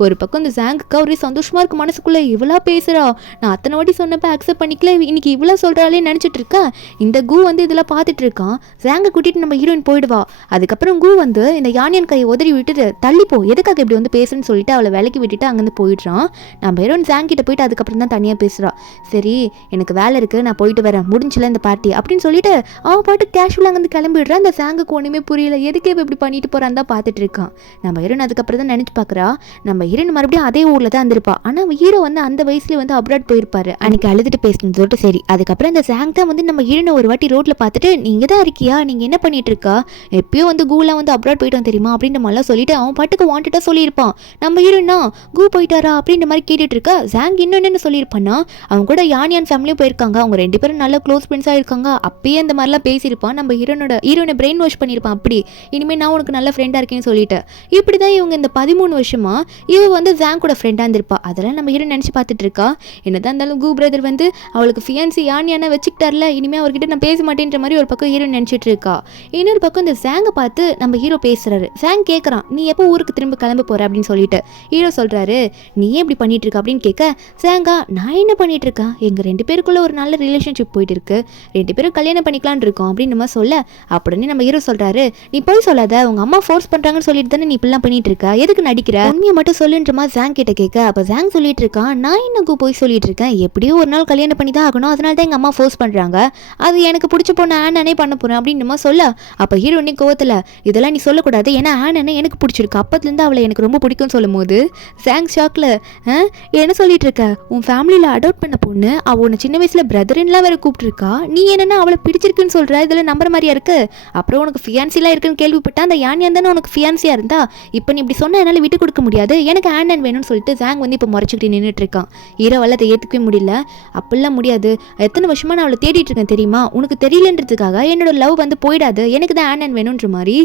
ஒரு பக்கம் இந்த சாங்குக்கு ஒரே சந்தோஷமா இருக்கு மனசுக்குள்ள, இவ்வளோ பேசுகிறா, நான் அத்தனை வாட்டி சொன்னப்ப அக்செப்ட் பண்ணிக்கல, இன்னைக்கு இவ்வளோ சொல்கிறாளே நினச்சிட்டு இருக்கா. இந்த கூ வந்து இதெல்லாம் பார்த்துட்டு இருக்கான். சாங்கை கூட்டிட்டு நம்ம ஹீரோயின் போயிடுவா. அதுக்கப்புறம் கூ வந்து இந்த யானியன் கையை உதறி விட்டுட்டு தள்ளிப்போ, எதுக்காக இப்படி வந்து பேசுன்னு சொல்லிட்டு அவளை விலைக்கு விட்டுட்டு அங்கேருந்து போயிடுறான். நம்ம ஹீரோயின் சாங் கிட்ட போயிட்டு அதுக்கப்புறம் தான் தனியாக பேசுகிறா. சரி எனக்கு வேலை இருக்குது, நான் போயிட்டு வரேன், முடிஞ்சல இந்த பார்ட்டி அப்படின்னு சொல்லிட்டு அவன் பாட்டு கேஷுவலாக அங்கேருந்து கிளம்பிடுறான். அந்த சாங்குக்கு ஒன்றுமே புரியல, எதுக்கே இப்படி பண்ணிட்டு போகிறான் தான் பார்த்துட்டு இருக்கான். நம்ம ஹீரோயின் அதுக்கப்புறம் தான் நினச்சி பார்க்குறா, நம்ம ஹீரோயின் மறுபடியும் அதே ஊரில் தான் இருந்திருப்பா, ஆனால் ஹீரோ வந்து அந்த வயசுலேயே வந்து அப்ராட் போயிருப்பாரு, அன்னைக்கு அழுதுட்டு பேசணும்னு சொல்லிட்டு. சரி அதுக்கப்புறம் இந்த சாங் தான் வந்து நம்ம ஹீரோனை ஒரு வாட்டி ரோட்டில் பார்த்துட்டு, நீங்கள் தான் இருக்கியா, நீங்கள் என்ன பண்ணிட்டு இருக்கா, எப்பயும் வந்து கூலாம் வந்து அப்ராட் போயிட்டோம் தெரியுமா அப்படின்ற மாதிரிலாம் சொல்லிட்டு அவன் பாட்டுக்கு வாண்டடாக சொல்லியிருப்பான். நம்ம ஹீரோயினா கூ போயிட்டாரா அப்படின்ற மாதிரி கேட்டுட்டு இருக்கா. சாங் இன்னொன்னு சொல்லியிருப்பான்னா, அவங்க கூட யானியான் ஃபேமிலியும் போயிருக்காங்க, அவங்க 2 பேரும் நல்ல க்ளோஸ் ஃப்ரெண்ட்ஸாக இருக்காங்க, அப்பயே இந்த மாதிரிலாம் பேசியிருப்பான். நம்ம ஹீரோனை பிரெயின் வாஷ் பண்ணியிருப்பான், அப்படி இனிமேல் நான் உனக்கு நல்ல ஃப்ரெண்டாக இருக்கேன்னு சொல்லிட்டு. இப்படி தான் இவங்க இந்த 13 வருஷமா இவ வந்து சாங் கூட ஃப்ரெண்டாக இருந்திருப்பா. அதெல்லாம் நம்ம ஹீரோ நினச்சி பார்த்துட்டு இருக்கா. என்னதான் இருந்தாலும் கூ பிரதர் வந்து அவளுக்கு ஃபியான்சி யானியானா வச்சுக்கிட்டார்ல, இனிமேல் அவர்கிட்ட நான் பேச மாட்டேன்ற மாதிரி ஒரு பக்கம் ஹீரோ நினச்சிட்டு இருக்கா. இன்னொரு பக்கம் இந்த சாங்கை பார்த்து நம்ம ஹீரோ பேசுறாரு. சாங் கேட்குறான், நீ எப்போ ஊருக்கு திரும்ப கிளம்ப போற அப்படின்னு சொல்லிட்டு. ஹீரோ சொல்றாரு, நீ ஏன் இப்படி பண்ணிட்டு இருக்க அப்படின்னு கேட்க, சாங்கா நான் என்ன பண்ணிட்டு இருக்கேன், எங்க 2 பேருக்குள்ள ஒரு நல்ல ரிலேஷன்ஷிப் போயிட்டு இருக்கு, 2 பேரும் கல்யாணம் பண்ணிக்கலான்னு இருக்கோம் அப்படின்னு நம்ம சொல்ல, அப்படின்னு நம்ம ஹீரோ சொல்றாரு, நீ போய் சொல்லாத, உங்க அம்மா ஃபோர்ஸ் பண்றாங்கன்னு சொல்லிட்டு தானே நீ இப்படிலாம் பண்ணிட்டு இருக்க, எதுக்கு நடிக்கிற, உண்மையை மட்டும் சொல்லுன்ற மாதிரி சாங் கிட்ட கேட்க, அப்ப சாங் சொல்லிட்டு இருக்கான், நான் இன்னும் போய் சொல்லிட்டு இருக்கேன், எப்படியோ ஒரு நாள் கல்யாணம் பண்ணி தான் ஆகணும், அதனால தான் எங்க அம்மா ஃபோர்ஸ் பண்றாங்க, அது எனக்கு பிடிச்ச பொண்ணு ஆனானே பண்ண போறேன் அப்படின்னு நம்ம சொல்ல, அப்ப ஹீரோ நீ கோவத்துல, இதெல்லாம் நீ சொல்லக்கூடாது, ஏன்னா ஆனனை எனக்கு பிடிச்சிருக்கு, அப்பத்துலேருந்து அவளை எனக்கு ரொம்ப பிடிக்கும்னு சொல்லும் போது சாங் ஷாக்ல, என்ன சொல்லிட்டு இருக்க, உன் ஃபேமிலியில் அடாப்ட் பண்ண பொண்ணு, அவள் உன்னை சின்ன வயசுல பிரதர்லாம் வேற கூப்பிட்டுருக்கா, நீ என்னன்னா அவளை பிடிச்சிருக்குன்னு சொல்ற, இதெல்லாம் நம்புற மாதிரியா இருக்கு, அப்புறம் உனக்கு ஃபியான்சிலாம் இருக்குன்னு கேள்விப்பட்டா, அந்த யானியான் தானே உனக்கு ஃபியான்சியா இருந்தா, இப்போ நீ இப்படி சொன்ன என்னால் விட்டு கொடுக்க முடியாது, எனக்கு ஆனன் வேணும்னு சொல்லிட்டு சாங் வந்து இப்போ முறைச்சிக்கிட்டு நின்றுட்டு இருக்கான். ஹீரோவால் அதை ஏற்றுக்கவே முடியல, அப்படிலாம் முடியாது, எத்தனை வருஷமா நான் அவளை தேடிட்டு இருக்கேன் தெரியுமா, உனக்கு தெரியலன்றதுக்காக என்னோட லவ் வந்து போயிடாது, எனக்கு தான் ஆனன் வேணுன்ற மாதிரி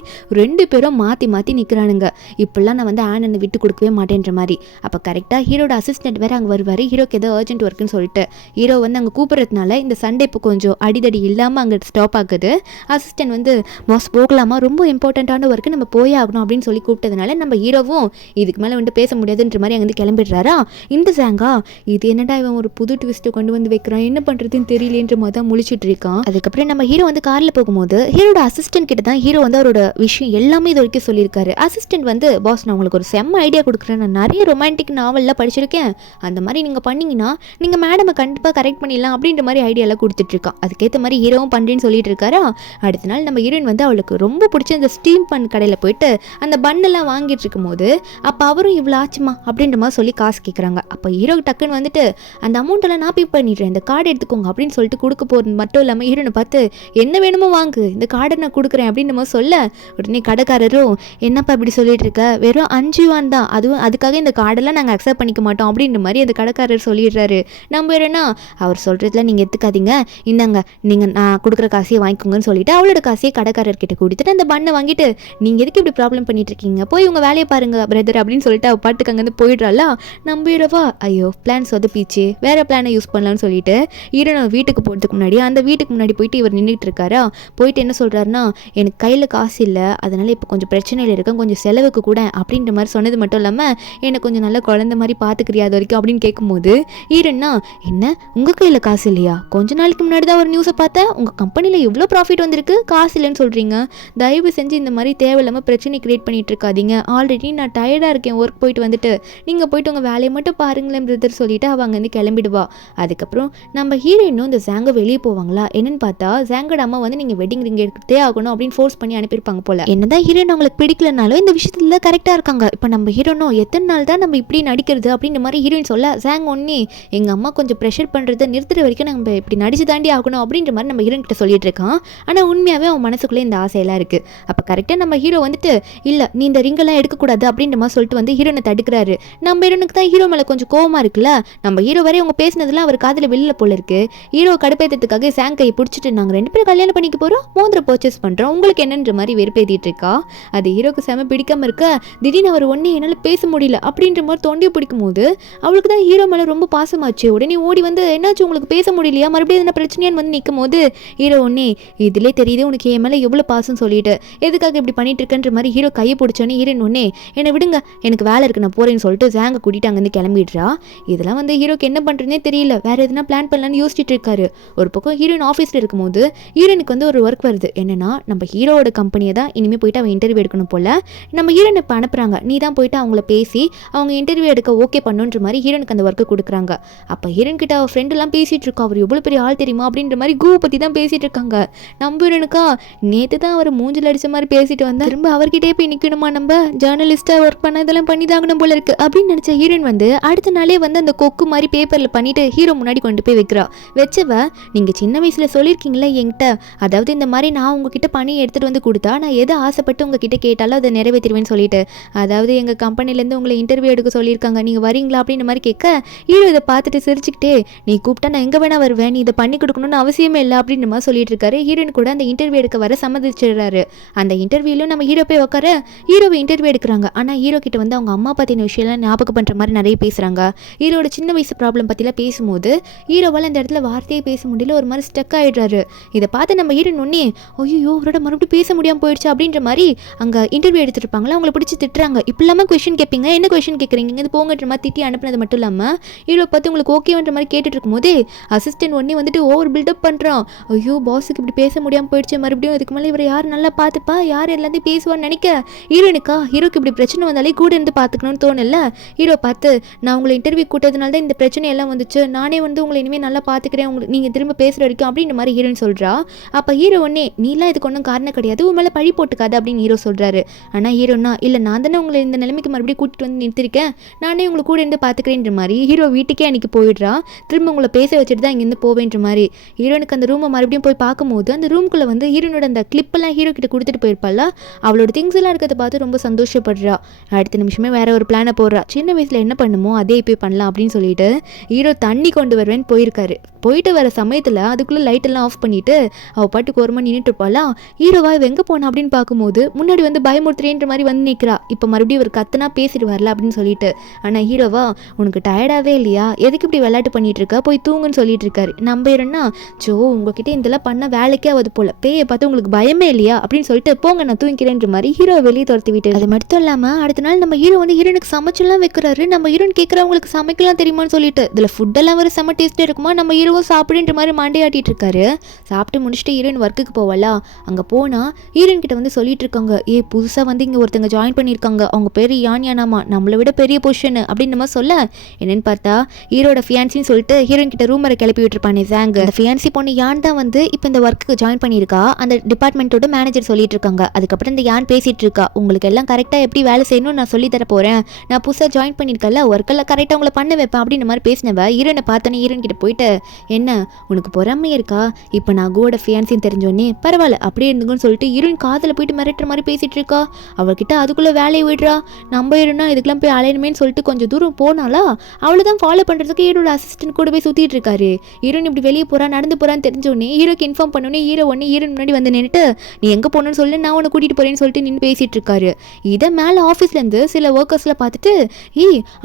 2 பேரும் மாற்றி மாற்றி நிற்கிறானுங்க. இப்பெல்லாம் நான் வந்து ஆனனை விட்டு கொடுக்கவே மாட்டேன்ற மாதிரி. அப்போ கரெக்டாக ஹீரோட அசிஸ்டன்ட் வேறு அங்கே வருவார். ஹீரோக்கு ஏதோ அர்ஜென்ட் ஒர்க்குன்னு சொல்லிட்டு ஹீரோ வந்து அங்கே கூப்பிட்றதுனால இந்த சண்டே இப்போ கொஞ்சம் அடிதடி இல்லாமல் அங்கே ஸ்டாப் ஆகுது. அசிஸ்டன்ட் வந்து பாஸ் போகலாமா, ரொம்ப இம்பார்ட்டண்ட்டான ஒர்க்கு, நம்ம போயே ஆகணும் அப்படின்னு சொல்லி கூப்பிட்டதுனால நம்ம ஹீரோவும் இதுக்கு மேலே வந்து பேச முடியாதுன்ற மாதிரி அங்கேருந்து கிளம்பிடுறாரா. இந்த சாங்கா இது என்னடா இவன் ஒரு புது ட்விஸ்ட்டை கொண்டு வந்து வைக்கிறான், என்ன பண்ணுறதுன்னு தெரியலேன்ற மாதிரி தான் முழிச்சிட்டு இருக்கான். அதுக்கப்புறம் நம்ம ஹீரோ வந்து காரில் போகும்போது ஹீரோட அசிஸ்டன்ட் கிட்ட தான் ஹீரோ வந்து அவரோட விஷயம் எல்லாமே இது வரைக்கும் சொல்லியிருக்காரு. அசிஸ்டன்ட் வந்து பாஸ் நான் உங்களுக்கு ஒரு செம்ம ஐடியா கொடுக்குறேன், நான் நிறைய ரொமான்டிக் நாவல்லாம் படிச்சிருக்கேன், அந்த மாதிரி நீங்கள் பண்ணிங்கன்னா நீங்கள் மேடமை கண்டிப்பாக கரெக்ட் பண்ணிடலாம் அப்படின்ற மாதிரி ஐடியாலாம் கொடுத்துட்ருக்கான். அதுக்கேற்ற மாதிரி ஹீரோவும் பண்ணுறேன்னு சொல்லிட்டு இருக்காரா. அடுத்த நாள் நம்ம ஹீரோயின் வந்து அவளுக்கு ரொம்ப பிடிச்ச இந்த ஸ்டீம் பன் கடையில் போயிட்டு அந்த பன்னெல்லாம் வாங்கிட்டு இருக்கும் போது அப்போ அவரும் இவ்வளோ ஆச்சுமா அப்படின்ற மாதிரி சொல்லி காசு கேட்குறாங்க. அப்போ ஹீரோ டக்குன்னு வந்துட்டு அந்த அமௌண்ட்டெல்லாம் நான் பே பண்ணிடுறேன், இந்த கார்டு எடுத்துக்கோங்க அப்படின்னு சொல்லிட்டு கொடுக்க போகிறது மட்டும் இல்லாமல் ஹீரோனை பார்த்து என்ன வேணுமோ வாங்கு, இந்த கார்டை நான் கொடுக்குறேன் அப்படின்னு நம்ம சொல்ல, உடனே கடைக்காரரும் என்னப்பா இப்படி சொல்லிட்டு இருக்க, வெறும் 5 யுவான் தான், அதுவும் அதுக்காக இந்த கார்டெல்லாம் நாங்கள் அக்செப்ட் பண்ணிக்க மாட்டோம் அப்படின்ற மாதிரி அந்த கடைக்காரர் சொல்லிடுறாரு. நம்ம என்னன்னா அவர் சொல்கிறதுல நீங்கள் எடுத்துக்காதீங்க, இந்தாங்க நீங்கள் நான் கொடுக்குற காசையே வாங்கிக்கோங்கன்னு சொல்லிட்டு அவளோட காசையே கடைக்காரர்கிட்ட கொடுத்துட்டு அந்த பண்ணை வாங்கிட்டு, நீங்கள் எதுக்கு இப்படி ப்ராப்ளம் பண்ணிட்டு இருக்கீங்க, போய் உங்கள் வேலையை பாருங்க பிரதர் அப்படின்னு சொல்லிட்டு அவள் பாட்டுக்கு அங்கேருந்து போயிடுறாளா. நம்பிடுவா ஐயோ பிளான் சொதப்பிச்சு, வேறு பிளானை யூஸ் பண்ணலான்னு சொல்லிட்டு ஹீரோனை வீட்டுக்கு போகிறதுக்கு முன்னாடி அந்த வீட்டுக்கு முன்னாடி போயிட்டு இவர் நின்றுட்டு இருக்காரா. போயிட்டு என்ன சொல்கிறாருன்னா, எனக்கு கையில் காசு இல்லை, அதனால் இப்போ கொஞ்சம் பிரச்சனையில் இருக்கேன், கொஞ்சம் செலவுக்கு கூட அப்படின்ற மாதிரி சொன்னது மட்டும் இல்லாமல் என்னை கொஞ்சம் நல்ல குழந்தை மாதிரி பார்த்துக்கிறியா அது வரைக்கும் அப்படின்னு கேட்கும்போது ஹீரோன்னா, என்ன உங்கள் கையில் காசு இல்லையா, கொஞ்ச நாளைக்கு முன்னாடி தான் ஒரு நியூஸை பார்த்தேன், உங்கள் கம்பெனியில் எவ்வளோ ப்ராஃபிட் வந்திருக்கு, காசு இல்லைன்னு சொல்கிறீங்க, தயவு செஞ்சு இந்த மாதிரி தேவையில்லாமல் பிரச்சனை கிரியேட் பண்ணிட்டு இருக்காதீங்க, ஆல்ரெடி நான் டயர்டாக இருக்கேன் ஒர்க் போயிட்டு வந்துட்டு, நீங்கள் போயிட்டு உங்கள் வேலையை மட்டும் பாருங்களேன் பிரதர் சொல்லிட்டு அவள் அங்கேருந்து கிளம்பிடுவா. அதுக்கப்புறம் நம்ம ஹீரோயினும் இந்த சாங்கை வெளியே போவாங்களா. என்னன்னு பார்த்தா ஜாங்கோட அம்மா வந்து நீங்கள் வெட்டிங் ரிங் எடுத்தே ஆகணும் அப்படின்னு ஃபோர்ஸ் பண்ணி அனுப்பியிருப்பாங்க போல. என்னதான் ஹீரோயின் அவங்களுக்கு பிடிக்கலனாலும் இந்த விஷயத்துல கரெக்டாக இருக்காங்க. இப்போ நம்ம ஹீரோனும் எத்தனை நாள் தான் நம்ம இப்படி நடிக்கிறது அப்படின்ற மாதிரி ஹீரோயின் சொல்ல, ஜாங் ஒன்னே எங்கள் அம்மா கொஞ்சம் ப்ரெஷர் பண்ணுறதை நிறுத்துற வரைக்கும் நம்ம இப்படி நடிச்சு தாண்டி ஆகணும் அப்படின்ற மாதிரி நம்ம ஹீரோயின் கிட்ட சொல்லிட்டு இருக்கான். ஆனால் உண்மையாகவே அவன் மனசுக்குள்ளே இந்த ஆசையெல்லாம் இருக்குது. அப்போ கரெக்டாக நம்ம ஹீரோ வந்துட்டு இல்லை நீ இந்த ரிங்கெல்லாம் எடுக்கக்கூடாது அப்படின்ற மாதிரி சொல்லிட்டு வந்து ஹீரோனை தடுக்கிறாரு. நம்ம ஹீரோனுக்கு தான் ஹீரோ மேலே கொஞ்சம் கோவமாக இருக்குல்ல. நம்ம ஹீரோ வரை அவங்க பேசினதுலாம் அவர் காதில் வெளியில் போல இருக்கு. ஹீரோ கடுப்பேற்றத்துக்காக ஜாங் கையை பிடிச்சிட்டு நாங்கள் 2 பேரும் கல்யாணம் பண்ணிக்க போகிறோம், மோதிரம் பர்ச்சேஸ் பண்ணுறோம், உங்களுக்கு என்னன்ற மாதிரி வெறுப்பேற்றிட்டு இருக்கா. அது ஹீரோக்கு செம பிடிக்காம இருக்க திடீர்னு அவர் ஒன்றே என்னால் பேச முடியல அப்படின்ற மாதிரி தொண்டையை பிடிக்கும் போது அவளுக்கு தான் ஹீரோ மேலே ரொம்ப பாசமாச்சு. உடனே ஓடி வந்து என்னாச்சு உங்களுக்கு பேச முடியலையா, மறுபடியும் என்ன பிரச்சனையான்னு வந்து நிற்கும் போது ஹீரோ ஒன்னே இதிலே தெரியுது உனக்கு என் மேலே எவ்வளோ பாசம் சொல்லிட்டு எதுக்காக இப்படி பண்ணிட்டு இருக்கன்ற மாதிரி ஹீரோ கையை பிடிச்சோன்னே ஹீரோயின் ஒன்னே என்னை விடுங்க எனக்கு வேலை இருக்கு நான் போறேன்னு சொல்லிட்டு ஜாங்க கூட்டிட்டு அங்கேருந்து கிளம்பிடுறா. இதெல்லாம் வந்து ஹீரோக்கு என்ன பண்ணுறதுனே தெரியல, வேற எதுனா பிளான் பண்ணலான்னு யோசிச்சுட்டு இருக்காரு. ஒரு பக்கம் ஹீரோயின் ஆஃபீஸில் இருக்கும்போது ஹீரோனுக்கு வந்து ஒரு ஒர்க் வருது. என்னன்னா நம்ம ஹீரோவோட கம்பெனியை தான் இனிமேல் போயிட்டு அவன் இன்டர்வியூ எடுக்கணும் போல. நம்ம ஹீரோனை இப்போ அனுப்புறாங்க, நீ தான் போயிட்டு அவங்கள பேசி அவங்க இன்டர்வியூ எடுக்க ஓகே பண்ணுன்ற மாதிரி ஹீரோனுக்கு அந்த ஒர்க்கு கொடுக்குறாங்க. அப்போ ஹீரோன் கிட்ட அவள் ஃப்ரெண்டெல்லாம் பேசிட்டு இருக்கா, அவர் எவ்வளோ பெரிய ஆள் தெரியுமா அப்படின்ற மாதிரி கூ பற்றி தான் பேசிட்டு இருக்காங்க. நம்ம ஹீரோனுக்கா நேற்று தான் அவர் மூஞ்சில் அடிச்ச மாதிரி பேசிட்டு வந்தா திரும்ப அவர்கிட்டே போய் நிற்கணுமா, நம்ம ஜேர்னலிஸ்டாக ஒர்க் பண்ண இதெல்லாம் பண்ணி தாங்கணும் போல இருக்கு அப்படின்னு நினச்ச ஹீரோயின் வந்து அடுத்த நாளே வந்து அந்த கொக்கு மாதிரி பேப்பரில் பண்ணிட்டு ஹீரோ முன்னாடி கொண்டு போய் வைக்கிறா. வச்சவ நீங்கள் சின்ன வயசில் சொல்லியிருக்கீங்களா என்கிட்ட, அதாவது இந்த மாதிரி நான் உங்ககிட்ட பணி எடுத்துகிட்டு வந்து கொடுத்தா நான் எதை ஆசைப்பட்டு உங்ககிட்ட கேட்டாலும் அதை நிறைவேற்றிடுவேன்னு சொல்லிட்டு, அதாவது எங்கள் கம்பெனிலேருந்து உங்களை இன்டர்வியூ எடுக்க சொல்லியிருக்காங்க, நீங்கள் வரீங்களா அப்படின்ற மாதிரி கேட்க ஹீரோ இதை பார்த்துட்டு சிரிச்சுக்கிட்டே நீ கூப்பிட்டா நான் எங்கே வேணா வருவேன், நீ இதை பண்ணி கொடுக்கணும்னு அவசியமே இல்லை அப்படின்ற மாதிரி சொல்லிட்டு இருக்காரு. ஹீரோயின் கூட அந்த இன்டர்வியூ எடுக்க வர சம்மதிச்சிடுறாரு. அந்த இன்டர்வியூலும் நம்ம ஹீரோ போய் உட்கார ஹீரோவை இன்டர்வியூ எடுக்கிறாங்க. ஆனால் ஹீரோ கிட்ட வந்து அவங்க அம்மா பற்றின விஷயம்லாம் ஞாபகம் பண்ணுற மாதிரி நிறைய பேசுகிறாங்க. ஹீரோட சின்ன வயசு ப்ராப்ளம் பற்றிலாம் பேசும்போது ஹீரோவால் அந்த இடத்துல வார்த்தையே பேச முடியல, ஒரு மாதிரி ஸ்டக் ஆகிடுறாரு. இதை பார்த்து நம்ம ஹீரோயின் ஒன்னே ஐயோ அவரோட மறுபடியும் பேச முடியாமல் போயிடுச்சு அப்படின்ற மாதிரி அங்கே இன்டர்வியூ எடுத்துருப்பாங்களா அவங்கள பிடிச்சி திட்டுறாங்க. இப்போ இல்லாமல் கொஷின் கேட்பீங்க, என்ன கொஷின் கேட்குறீங்க, இது போங்கன்ற மாதிரி திட்டி அனுப்புனது மட்டும் இல்லாமல் ஹீரோ பார்த்து உங்களுக்கு ஓகேன்ற மாதிரி கேட்டுட்டு இருக்கும்போது அசிஸ்டன்ட் ஒன்னே வந்துட்டு ஓவர் பில்டப் பண்ணுறான். ஐயோ பாஸுக்கு இப்படி பேச முடியாமல் போயிடுச்சு, மறுபடியும் இதுக்கு மேலே இவர் யார் நல்லா பார்த்துப்பா, யார் எல்லாத்தையும் பேசுவான்னு நினைக்க ஹீரோக்கு இப்படி பிரச்சனை வந்தாலே கூட இருந்து பார்த்துக்கணும்னு தோணல. ஹீரோ பார்த்து நான் உங்களை இன்டர்வியூ கூட்டதுனால தான் இந்த பிரச்சனை எல்லாம் வந்துச்சு, நானே வந்து உங்களை இனிமேல் நல்லா பார்த்துக்கிறேன், உங்களுக்கு நீங்கள் திரும்ப பேசுகிற வரைக்கும் அப்படின்ற மாதிரி ஹீரோயின் சொல்கிறா. அப்போ ஹீரோ ஒன்னே நீலாம் இதுக்கு ஒன்றும் காரணம் கிடையாது, உன் மேலே பழி போட்டுக்காது அப்படின்னு ஹீரோ சொல்கிறாரு. ஆனால் ஹீரோனா இல்லை நான் தானே உங்களை இந்த நிலைமைக்கு மறுபடியும் கூட்டிட்டு வந்து நிறுத்திருக்கேன், நானே உங்களை கூட இருந்து பார்த்துக்கிறேன்ற மாதிரி ஹீரோ வீட்டுக்கே அன்றைக்கி போயிடுறா. திரும்ப உங்களை பேச வச்சுட்டு தான் இங்கேருந்து போவேன்ற மாதிரி ஹீரோனுக்கு அந்த ரூமை மறுபடியும் போய் பார்க்கும்போது அந்த ரூம்குள்ளே வந்து ஹீரோனோட அந்த கிளிப்பெல்லாம் ஹீரோ கிட்ட கொடுத்துட்டு போயிருப்பாள். அவளோட திங்ஸ் எல்லாம் இருக்கிறத பார்த்து ரொம்ப சந்தோஷப்படுறா. அடுத்த நிமிஷமே வேற ஒரு பிளானை போடுறா. சின்ன வயசில் என்ன பண்ணுமோ அதே இப்போ பண்ணலாம் அப்படின்னு சொல்லிட்டு ஹீரோ தண்ணி கொண்டு வருவேன்னு போயிருக்காரு. போயிட்டு வர சமயத்தில் அதுக்குள்ளே லைட்டெல்லாம் ஆஃப் பண்ணிவிட்டு அவள் பாட்டுக்கு ஒரு மணி நின்றுட்டு இருப்பாளா. ஹீரோவா எங்கே போனா அப்படின்னு பார்க்கும்போது முன்னாடி வந்து பயமுறுத்துறேன்ற மாதிரி வந்து நிற்கிறா. இப்போ மறுபடியும் ஒரு கத்தனா பேசிடுவார்ல அப்படின்னு சொல்லிட்டு. ஆனால் ஹீரோவா உனக்கு டயர்டாகவே இல்லையா, எதுக்கு இப்படி விளையாட்டு பண்ணிட்டு இருக்கா, போய் தூங்குன்னு சொல்லிட்டு இருக்காரு. நம்பிடுறேன்னா சோ உங்ககிட்ட இதெல்லாம் பண்ண வேலைக்கே ஆகுது போல, பேயை பார்த்து உங்களுக்கு பயமே இல்லையா அப்படின்னு சொல்லிட்டு போங்க நான் தூங்கிக்கிறேன்ற மாதிரி ஹீரோ வெளியே துரத்தி விட்டு. அது மட்டும் இல்லாமல் அடுத்த நாள் நம்ம ஹீரோ வந்து ஹீரோனுக்கு சமைச்செல்லாம் வைக்கிறாரு. நம்ம ஹீரோன் கேட்குறவங்களுக்கு சமைக்கலாம் தெரியுமான்னு சொல்லிட்டு இதில் ஃபுட்டெல்லாம் வர செம்ம டேஸ்ட்டாக இருக்குமா, நம்ம ஹீரோவும் சாப்பிடுன்ற மாதிரி மாண்டையாட்டிட்டு இருக்காரு. சாப்பிட்டு முடிச்சுட்டு ஹீரோயின் ஒர்க்குக்கு போவாளா. அங்கே போனால் ஹீரோயின் கிட்ட வந்து சொல்லிட்டு இருக்காங்க, புதுசாக வந்து இங்கே ஒருத்தங்க ஜாயின் பண்ணியிருக்காங்க, அவங்க பேர் யானாமா, நம்மளை விட பெரிய பொசிஷன் அப்படின்னு நம்ம சொல்ல என்னன்னு பார்த்தா ஹீரோட ஃபியான்சின்னு சொல்லிட்டு ஹீரோயின் கிட்ட ரூமரை கிளப்பி விட்டுருப்பானே ஜாங். அந்த ஃபியான்சி பொண்ணு யான் தான் வந்து இப்போ இந்த ஒர்க்குக்கு ஜாயின் பண்ணியிருக்கா. அந்த டிபார்ட்மெண்ட்டோட மேனேஜர் சொல்லிட்டு இருக்காங்க. அதுக்கப்புறம் இந்த யான் பேசிட்டு இருக்கா, உங்களுக்கு எல்லாம் கரெக்டாக எப்படி வேலை செய்யணும்னு நான் சொல்லி தர போகிறேன், நான் புதுசாக ஜாயின் பண்ணியிருக்கல ஒர்க்கெல்லாம் கரெக்டாக உங்களை பண்ண வைப்பேன் அப்படின்ற மாதிரி பேசினவ ஹீரோனை பார்த்தோன்னே ஹீரோன் கிட்ட போயிட்டு என்ன உனக்கு பொறாமையே இருக்கா, இப்போ நான் கோட ஃபியான்சின்னு தெரிஞ்சோடனே பரவாயில்ல அப்படியே இருந்துங்கன்னு சொல்லிட்டு ஹீரோயின் காதில் போயிட்டு மிரட்டுற மாதிரி பேசிட்டு இருக்கா. அவர்கிட்ட அதுக்குள்ளே வேலையை விடுறா. நம்ம ஹீரோனா இதுக்கெல்லாம் போய் அலையணுமேனு சொல்லிட்டு கொஞ்சம் தூரம் போனாலா அவளை தான் ஃபாலோ பண்ணுறதுக்கு ஹீரோட அசிஸ்டன்ட் கூட போய் சுற்றிட்டு இருக்காரு. ஹீரோயின் இப்படி வெளியே போகிறா நடந்து போகிறான்னு தெரிஞ்சோடனே ஹீரோக்கு இன்ஃபார்ம் பண்ணோன்னே ஹீரோ ஒன்று ஹீரோயின் முன்னாடி வந்து நின்றுட்டு நீ எங்கே போகணுன்னு சொல்லி நான் உன்னை கூட்டிகிட்டு போகிறேன்னு சொல்லிட்டு நின்று பேசிகிட்டு இருக்காரு. இதை மேலே ஆஃபீஸ்லேருந்து சில ஒர்க்கர்ஸில் பார்த்துட்டு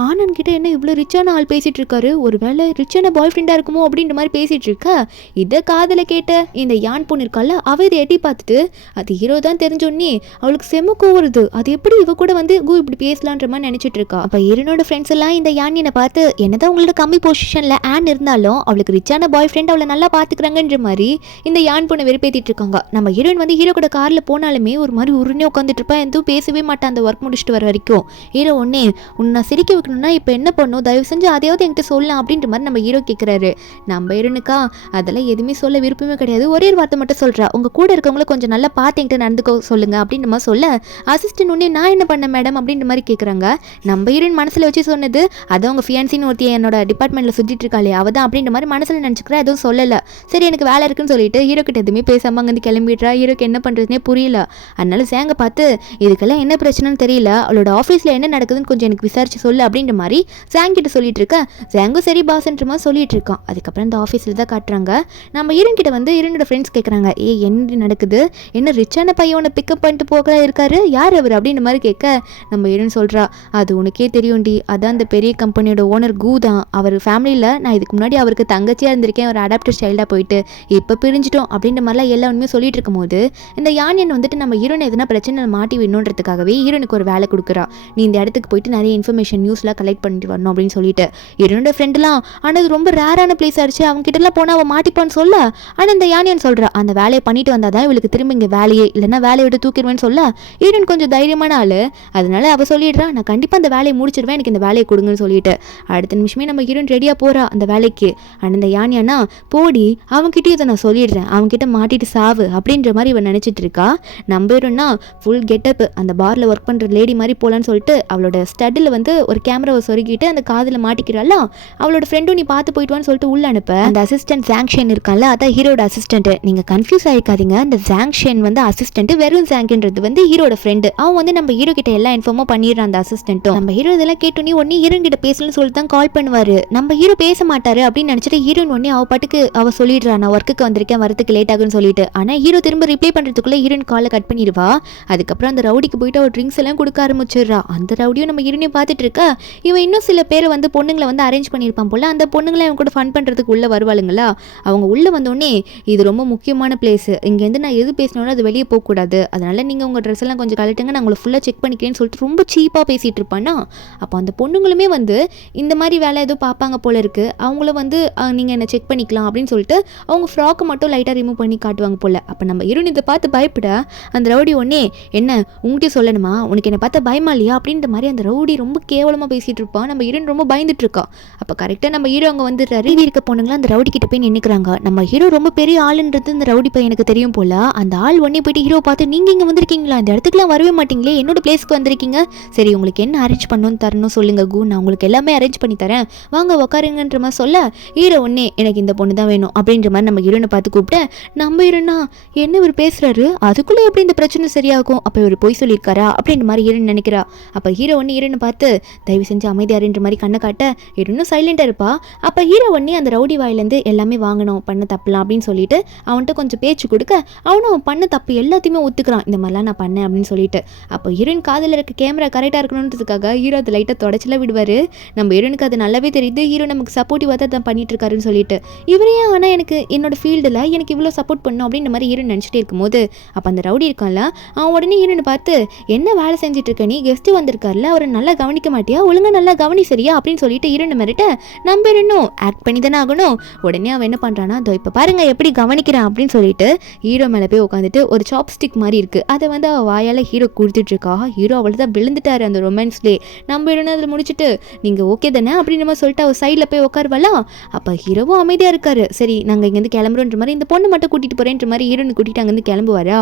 ஆனந்த் கிட்ட என்ன இவ்வளோ ரிச்சான ஆள் பேசிகிட்டு இருக்காரு, ஒரு வேலை ரிச்சான பாய் ஃப்ரெண்டாக இருக்குமோ அப்படின்ற மாதிரி பேசிகிட்டு இருக்கா. இதை காதில் கேட்ட இந்த யான் பொண்ணு இருக்கால அவ இதை எட்டி பார்த்துட்டு அது ஹீரோ தான் தெரிஞ்சோடனே அவளுக்கு செம கோவருது. அது எப்படி இவ கூட வந்து இப்படி பேசலான்ற மாதிரி நினச்சிட்டு இருக்கா. அப்போ ஹீரோனோட ஃப்ரெண்ட்ஸ் எல்லாம் இந்த யானியை பார்த்து என்னதான் உங்களோட கம்மி பொசிஷனில் ஆன் இருந்தாலும் அவளுக்கு ரிச்சான பாய் ஃப்ரெண்ட் அவளை நல்லா பார்த்துக்கிறாங்கன்ற மாதிரி இந்த யான் பொண்ணை வெறுப்பேற்றிட்டு இருக்காங்க. நம்ம ஹீரோயின் வந்து ஹீரோ கூட காரில் போனாலுமே ஒரு மாதிரி உருனே உட்காந்துட்டு இருப்பா, எதுவும் பேசவே மாட்டான் அந்த ஒர்க் முடிச்சுட்டு வர வரைக்கும். ஹீரோ ஒன்னே உன்னை சிரிக்க வைக்கணும்னா இப்போ என்ன பண்ணும், தயவு செஞ்சு அதையாவது என்கிட்ட சொல்லலாம் அப்படின்ற மாதிரி நம்ம ஹீரோ கேட்குறாரு. நம்ம ஹீரோனுக்கா அதெல்லாம் எதுவுமே சொல்ல விருப்பமே எப்பவுமே கிடையாது. ஒரே ஒரு வார்த்தை மட்டும் சொல்றா, உங்க கூட இருக்கவங்கள கொஞ்சம் நல்லா பார்த்து என்கிட்ட நடந்துக்கோ சொல்லுங்க அப்படின்ற மாதிரி சொல்ல, அசிஸ்டன்ட் உடனே நான் என்ன பண்ண மேடம் அப்படின்ற மாதிரி கேட்குறாங்க. நம்ம ஹீரோயின் மனசில் வச்சு சொன்னது, அதான் உங்க ஃபியான்சின்னு ஒருத்தி என்னோட டிபார்ட்மெண்ட்டில் சுற்றிட்டு இருக்காளே அவள் தான் அப்படின்ற மாதிரி மனசில் நினச்சிக்கிறேன், எதுவும் சொல்லலை. சரி எனக்கு வேலை இருக்குன்னு சொல்லிட்டு ஹீரோ கிட்ட எதுவுமே பேசாமல் அங்கேருந்து கிளம்பிடுறா. ஹீரோக்கு என்ன பண்ணுறதுனே புரியல. அதனால சேங்க பார்த்து இதுக்கெல்லாம் என்ன பிரச்சனைன்னு தெரியல, அவளோட ஆஃபீஸில் என்ன நடக்குதுன்னு கொஞ்சம் எனக்கு விசாரிச்சு சொல்லு அப்படின்ற மாதிரி சேங் கிட்ட சொல்லிட்டு இருக்க. சேங்கும் சரி பாஸ்ன்ற மாதிரி சொல்லிட்டு இருக்கான். அதுக்கப்புறம் இந்த ஆஃபீஸில் தான் காட்டுறாங்க. நம்ம ஹீரோன் கிட்ட வந்து ஹீரோனோட ஃப்ரெண்ட்ஸ் கேட்குறாங்க, என்ன நடக்குது, என்ன ரிச்சான பையனை பிக்கப் பண்ணிட்டு போக இருக்காரு, யார் அவர் அப்படின்ற மாதிரி கேட்க, நம்ம ஹீரோன் சொல்கிறா, அது உனக்கே தெரியும்டி, அதான் அந்த பெரிய கம்பெனியோட ஓனர் கூ தான். அவர் ஃபேமிலியில் நான் இதுக்கு முன்னாடி அவருக்கு தங்கச்சியாக இருந்திருக்கேன், ஒரு அடாப்டர் சைல்டாக போயிட்டு இப்போ பிரிஞ்சிட்டோம் அப்படின்ற மாதிரிலாம் எல்லா உண்மையும் சொல்லிட்டு இருக்கும்போது, இந்த யானியன் வந்துட்டு நம்ம ஹீரோனை எதுனா பிரச்சனை மாட்டி விடணுன்றதுக்காகவே ஹீரோனுக்கு ஒரு வேலை கொடுக்குறா. நீ இந்த இடத்துக்கு போயிட்டு நிறைய இன்ஃபர்மேஷன் நியூஸ்லாம் கலெக்ட் பண்ணிட்டு வரணும் அப்படின்னு சொல்லிட்டு. ஹீரோனோட ஃப்ரெண்ட்லாம் ஆனால் அது ரொம்ப ரேரான பிளேஸ் ஆயிடுச்சு, அவங்க கிட்டலாம் போனால் அவள் மாட்டிப்பான்னு சொல்ல, ஆனால் இந்த யானியன் சொல்கிறா அந்த வேலையை பண்ணிட்டு வந்தாதான் இவளுக்கு திரும்ப இங்கே வேலையே, இல்லைன்னா வேலையை விட்டு தூக்கிடுவேன்னு சொல்ல, ஹீரோன் கொஞ்சம் தைரியமான ஆள். அதனால அவள் சொல்லிடுறா, நான் கண்டிப்பாக அந்த வேலையை முடிச்சிடுவேன், எனக்கு இந்த வேலையை கொடுங்கன்னு சொல்லிட்டு. அடுத்த நிமிஷமே நம்ம ஹீரோன் ரெடியாக போகிறா அந்த வேலைக்கு. ஆனால் இந்த யானியானா போடி அவன்கிட்டயும் இதை நான் சொல்லிடுறேன், அவன்கிட்ட மாட்டிட்டு சாவு அப்படின்ற மாதிரி இவன் நினச்சிட்டு இருக்கா. நம்ம ஹீரோன்னா ஃபுல் கெட்டப் அந்த பாரில் ஒர்க் பண்ணுற லேடி மாதிரி போகலான்னு சொல்லிட்டு அவளோட ஸ்டட்டில் வந்து ஒரு கேமராவை சொருகிட்டு அந்த காதில் மாட்டிக்கிறாளா. அவளோட ஃப்ரெண்டும் நீ பார்த்து போயிட்டுவான்னு சொல்லிட்டு உள்ள அனுப்ப. அந்த அசிஸ்டன்ட் ஜாங்ஷன் இருக்கான்ல, அதான் ஹீரோட அசிஸ்டன்ட். நீங்கள் கன்ஃபியூஸ் ஆகிக்காதீங்க, அந்த ஜாங்ஷன் வந்து அசிஸ்டன்ட், வெறும் ஜாங்ன்றது வந்து ஹீரோட ஃப்ரெண்டு. அவன் வந்து நம்ம ஹீரோ கிட்ட எல்லா இன்ஃபார்மும் பண்ணிடுறான் அந்த அசிஸ்டன்ட்டும். நம்ம ஹீரோ இதெல்லாம் கேட்டோன்னே உடனே ஹீரோன் கிட்ட பேசலன்னு சொல்லிட்டு தான் கால் பண்ணுவார். நம்ம ஹீரோ பேச மாட்டாரு அப்படின்னு நினச்சிட்டு ஹீரோன் உடனே அவள் பாட்டுக்கு அவள் சொல்லிடுறா, நான் ஒர்க்குக்கு வந்திருக்கேன், வரதுக்கு லேட் ஆகுன்னு சொல்லிட்டு. ஆனால் ஹீரோ திரும்ப ரிப்ளை பண்ணுறதுக்குள்ளே ஹீரோன் காலை கட் பண்ணிடுவா. அதுக்கப்புறம் அந்த ரவுடிக்கு போயிட்டு அவள் ட்ரிங்க்ஸ் எல்லாம் கொடுக்க ஆரம்பிச்சிடுறா. அந்த ரவுடியும் நம்ம ஹீரோனையும் பார்த்துட்டு இருக்கா. இவன் இன்னும் சில பேரை வந்து பொண்ணுங்களை வந்து அரேஞ்ச் பண்ணியிருப்பான் போல, அந்த பொண்ணுங்களை அவன் கூட ஃபன் பண்ணுறதுக்கு உள்ளே வருவாளுங்களா. அவங்க உள்ளே வந்தோடனே இது ரொம்ப முக்கியமான பிளேஸ், இங்கேருந்து நான் எது பேசினாலும் அது வெளியே போகக்கூடாது, அதனால நீங்கள் உங்கள் ட்ரெஸ் எல்லாம் கொஞ்சம் கலட்டுங்க, நான் உங்களை ஃபுல்லாக செக் பண்ணிக்கிறேன்னு சொல்லிட்டு ரொம்ப சீப்பாக பேசிகிட்டு இருப்பானா. அப்போ அந்த பொண்ணுங்களுமே வந்து இந்த மாதிரி வேலை ஏதோ பார்ப்பாங்க போல இருக்குது, அவங்கள வந்து நீங்கள் என்ன செக் பண்ணிக்கலாம் அப்படின்னு சொல்லிட்டு அவங்க ஃப்ராக்கை மட்டும் லைட்டாக ரிமூவ் பண்ணி காட்டுவாங்க போல். அப்போ நம்ம ஹீரோயின் இதை பார்த்து பயப்பட அந்த ரவுடி ஒன்னே, என்ன உங்கள்கிட்ட சொல்லணுமா, உனக்கு என்னை பார்த்தா பயமா இல்லையா அப்படின்ற மாதிரி அந்த ரவுடி ரொம்ப கேவலமாக பேசிகிட்டு இருப்பான். நம்ம ஹீரோயின் ரொம்ப பயந்துட்டு இருக்கா. அப்போ கரெக்டாக நம்ம ஹீரோ அங்கே வந்து ரீதி இருக்க பொண்ணுங்களா அந்த ரவுடி கிட்ட போய் நின்றுக்கிறாங்க. நம்ம ஹீரோ ரொம்ப பெரிய ஆளுன்றது இந்த ரவுடி பையன் எனக்கு தெரியும் போல. அந்த ஆள் ஒன்னே போயிட்டு ஹீரோ பார்த்து, நீங்கள் இங்கே வந்திருக்கீங்களா, இந்த இடத்துக்குலாம் வரவே மாட்டீங்களே, என்னோட பிளேஸ்க்கு வந்திருக்கீங்க, சரி உங்களுக்கு என்ன அரேஞ்ச் பண்ணணும்னு தரணும் சொல்லுங்க கூ, நான் உங்களுக்கு எல்லாமே அரேஞ்ச் பண்ணி தரேன், வாங்க உக்காருங்கன்ற மாதிரி சொல்ல, ஹீரோ ஒன்னே எனக்கு இந்த பொண்ணு தான் வேணும் அப்படின்ற மாதிரி நம்ம ஹீரோனை பார்த்து கூப்பிட்டு, நம்ம ஹீரோனா என்ன இவர் பேசுறாரு, அதுக்குள்ளே எப்படி இந்த பிரச்சனை சரியாகும், அப்போ இவர் போய் சொல்லியிருக்காரா அப்படின்ற மாதிரி ஹீரோன் நினைக்கிறா. அப்போ ஹீரோ ஒன்று ஹீரோனை பார்த்து தயவு செஞ்சு அமைதியாருன்ற மாதிரி கண்ணை காட்ட ஹீரோனும் சைலண்டாக இருப்பா. அப்போ ஹீரோ ஒன்னே அந்த ரவுடி வாயிலேருந்து எல்லாமே வாங்கணும், பண்ண தப்பலாம் அப்படின்னு சொல்லிட்டு அவன்கிட்ட கொஞ்சம் பேச்சு கொடுக்க, அவனும் அவன் பண்ண தப்பு எல்லாத்தையுமே ஒத்துக்கிறான், இந்த மாதிரிலாம் நான் பண்ணேன் அப்படின்னு சொல்லிட்டு. அப்போ ஹீரோயின் காதில் இருக்க கேமரா கரெக்டாக இருக்கணுன்றதுக்காக ஹீரோ அதை லைட்டாக தொடச்சலாம் விடுவார். நம்ம ஹீரோனுக்கு அது நல்லாவே தெரியுது, ஹீரோ நமக்கு சப்போர்ட்டிவாக தான் பண்ணிட்டு இருக்காருன்னு சொல்லிட்டு. இவரே ஆனால் எனக்கு என்னோட ஃபீல்டில் எனக்கு இவ்வளோ சப்போர்ட் பண்ணும் அப்படின்ற மாதிரி ஹீரோன் நினச்சிட்டே இருக்கும்போது, அப்போ அந்த ரவுடி இருக்கான்ல அவன் உடனே ஹீரோனை பார்த்து, என்ன வேலை செஞ்சுட்டு இருக்க நீ, கெஸ்ட்டு வந்திருக்காருல அவரை நல்லா கவனிக்க மாட்டியா, ஒழுங்காக நல்லா கவனி சரியா அப்படின்னு சொல்லிட்டு ஹீரோனை மிரட்ட, நம்ம ஹீரோனும் ஆக்ட் பண்ணி தானே ஆகணும். உடனே அவன் என்ன பண்ணுறான்னா, அதோ இப்போ பாருங்க எப்படி கவனிக்கிறான் அப்படின்னு சொல்லிட்டு ஹீரோ மேலே போய் உட்காந்துட்டு ஒரு சாப்ஸ்டிக் மாதிரி இருக்குது அதை வந்து அவள் வாயால் ஹீரோ கொடுத்துட்ருக்கா. ஹீரோ அவள் தான் விழுந்துட்டாரு அந்த ரொமான்ஸ்லேயே. நம்ம ஹீரோனை அதில் முடிச்சுட்டு நீங்கள் ஓகே தானே அப்படின்னு நம்ம சொல்லிட்டு அவள் சைடில் போய் உட்காருவாளா. அப்போ ஹீரோவும் அமைதியாக இருக்காரு. சரி நாங்கள் இங்கேருந்து கிளம்புறோன்ற மாதிரி இந்த பொண்ணு மட்டும் கூட்டிகிட்டு போகிறேன்ற மாதிரி ஹீரோனை கூட்டிகிட்டு அங்கேருந்து கிளம்புவாரா.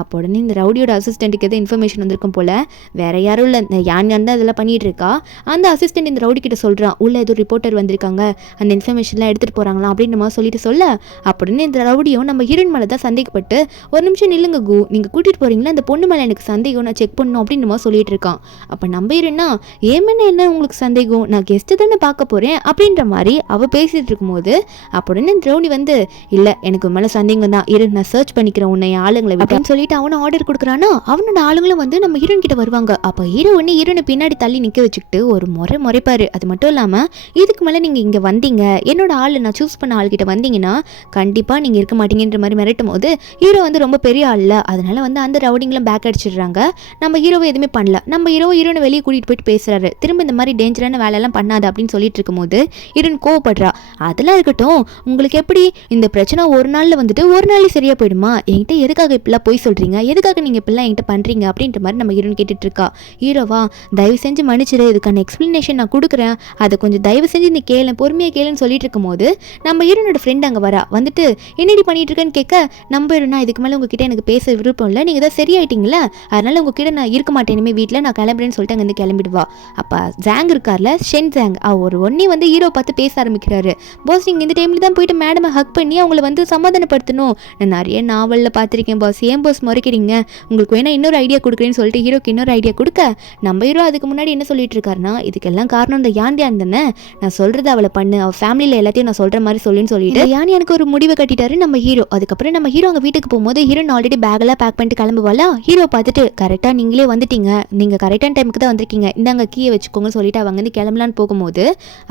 அப்போ உடனே இந்த ரவுடியோட அசிஸ்டண்ட்டுக்கு எதாவது இன்ஃபர்மேஷன் வந்திருக்கும் போல், வேறு யாரும் இல்லை இந்த யான் தான் அதெல்லாம் பண்ணிகிட்டு இருக்கா. அந்த அசிஸ்டண்ட் இந்த ரவுடி கிட்ட சொல்கிறான், உள்ள ஏதோ ரிப்போர்ட்டர் வந்திருக்காங்க, அந்த இன்ஃபர்மேஷன்லாம் எடுத்துகிட்டு போகிறாங்களா அப்படின்னு நம்ம சொல்லிட்டு சொல்ல, அப்படின்னு இந்த ரவுடியும் நம்ம ஹீரோயின் மேலே தான் சந்தேகப்பட்டு, ஒரு நிமிஷம் நில்லுங்க கூ, நீங்கள் கூட்டிகிட்டு போகிறீங்களா அந்த பொண்ணு மேலே எனக்கு சந்தேகம், நான் செக் பண்ணணும் அப்படின்னு நம்ம சொல்லிட்டு இருக்கான். அப்போ நம்ம ஹீரோயின்னா ஏமேன்னு என்ன உங்களுக்கு சந்தேகம், நான் கெஸ்ட்டு தானே பார்க்க போகிறேன் அப்படின்ற மாதிரி அவள் பேசிகிட்டு இருக்கும்போது, அப்படின்னு இந்த ரவுடி வந்து, இல்லை எனக்கு மேலே சந்தேகம் தான், இரு நான் சர்ச் பண்ணிக்கிறேன் உன்னை ஆளுங்களை அப்படின்னு சொல்லிட்டு அவனை ஆர்டர் கொடுக்குறானா. அவனோட ஆளுங்களும் வந்து நம்ம ஹீரோயின் கிட்ட வருவாங்க. அப்போ ஹீரோ ஒன்று ஹீரோனை பின்னாடி தள்ளி நிற்க வச்சுக்கிட்டு ஒரு முறைப்பாரு. அது மட்டும் இல்லாமல் இதுக்கு மேலே நீங்கள் இங்கே வந்தீங்க, என்னோட ஆள் நான் சூஸ் பண்ண ஆள்கிட்ட வந்தீங்கன்னா கண்டிப்பாக நீங்கள் இருக்க மாட்டீங்கன்ற மாதிரி மிரட்டும் போது, ஹீரோ வந்து ரொம்ப பெரிய ஆள் இல்லை, அதனால வந்து அந்த ரவுடிங்களும் பேக் அடிச்சிடுறாங்க. நம்ம ஹீரோவை எதுவுமே பண்ணல. நம்ம ஹீரோனை வெளியே கூட்டிகிட்டு போயிட்டு பேசுகிறாரு, திரும்ப இந்த மாதிரி டேஞ்சரான வேலையெல்லாம் பண்ணாது அப்படின்னு சொல்லிட்டு இருக்கும்போது ஹீரோன் கோவப்படுறா. அதெல்லாம் இருக்கட்டும், உங்களுக்கு எப்படி இந்த பிரச்சனை ஒரு நாளில் வந்துட்டு ஒரு நாளே சரியாக போயிடுமா, என்கிட்ட எதுக்காக இப்படிலாம் போய் சொல்கிறீங்க, எதுக்காக நீங்கள் இப்படிலாம் என்கிட்ட பண்ணுறீங்க அப்படின்ற மாதிரி நம்ம ஹீரோன் கேட்டுட்டு இருக்கா. ஹீரோவா தயவு செஞ்சு மன்னிச்சிடு, இதுக்கான எக்ஸ்பிளனேஷன் நான் கொடுக்குறேன், அதை கொஞ்சம் தயவு செஞ்சு நீ கேளு, பொறுமையாக கேளுன்னு சொல்லிட்டு இருக்கும்போது நம்ம ஹீரோனோட ஃப்ரெண்ட் அங்கே வரா. வந்துட்டு என்னடி பண்ணிட்டு இருக்கேன்னு கேட்க, நம்புறேன்னா இதுக்கு மேலே உங்ககிட்ட எனக்கு பேச விருப்பம் இல்லை, நீங்கள் தான் சரியாயிட்டீங்களா, அதனால உங்ககிட்ட நான் இருக்க மாட்டேன் இனிமேல் வீட்டில், நான் கிளம்புறேன்னு சொல்லிட்டு அங்கேருந்து கிளம்பிடுவா. அப்போ ஜாங் இருக்கார்ல, ஷென் ஜாங், அவர் ஒன்னே வந்து ஹீரோ பார்த்து பேச ஆரம்பிக்கிறாரு. பாஸ் நீங்கள் இந்த டைமில் தான் போயிட்டு மேடமை ஹக் பண்ணி அவங்கள வந்து சமாதானப்படுத்தணும், நான் நிறைய நாவலில் பார்த்துருக்கேன் பாஸ், ஏன் பாஸ் முறைக்கிறீங்க, உங்களுக்கு வேணா இன்னொரு ஐடியா கொடுக்குறேன்னு சொல்லிட்டு ஹீரோக்கு இன்னொரு ஐடியா கொடுக்க, நம்ம ஹீரோ அதுக்கு முன்னாடி என்ன சொல்லிட்டு இருக்காருன்னா, இதுக்கெல்லாம் காரணம் இந்த யான் தானே, நான் சொல்றது அவளை பண்ணு, அவள் ஃபேமிலியில் எல்லாத்தையும் நான் சொல்கிற மாதிரி சொல்லுன்னு சொல்லிட்டு யான் எனக்கு ஒரு முடிவை கட்டிட்டாரு நம்ம ஹீரோ. அதுக்கப்புறம் நம்ம ஹீரோ அங்கே வீட்டுக்கு போகும்போது ஹீரோன் ஆல்ரெடி பேக்கெல்லாம் பேக் பண்ணிட்டு கிளம்புவாளா. ஹீரோ பார்த்துட்டு கரெக்டாக நீங்களே வந்துட்டீங்க, நீங்கள் கரெக்டான டைமுக்கு தான் வந்திருக்கீங்க, இந்தாங்க கீயை வச்சுக்கோங்கன்னு சொல்லிட்டு அவங்க வந்து கிளம்பலான்னு போகும்போது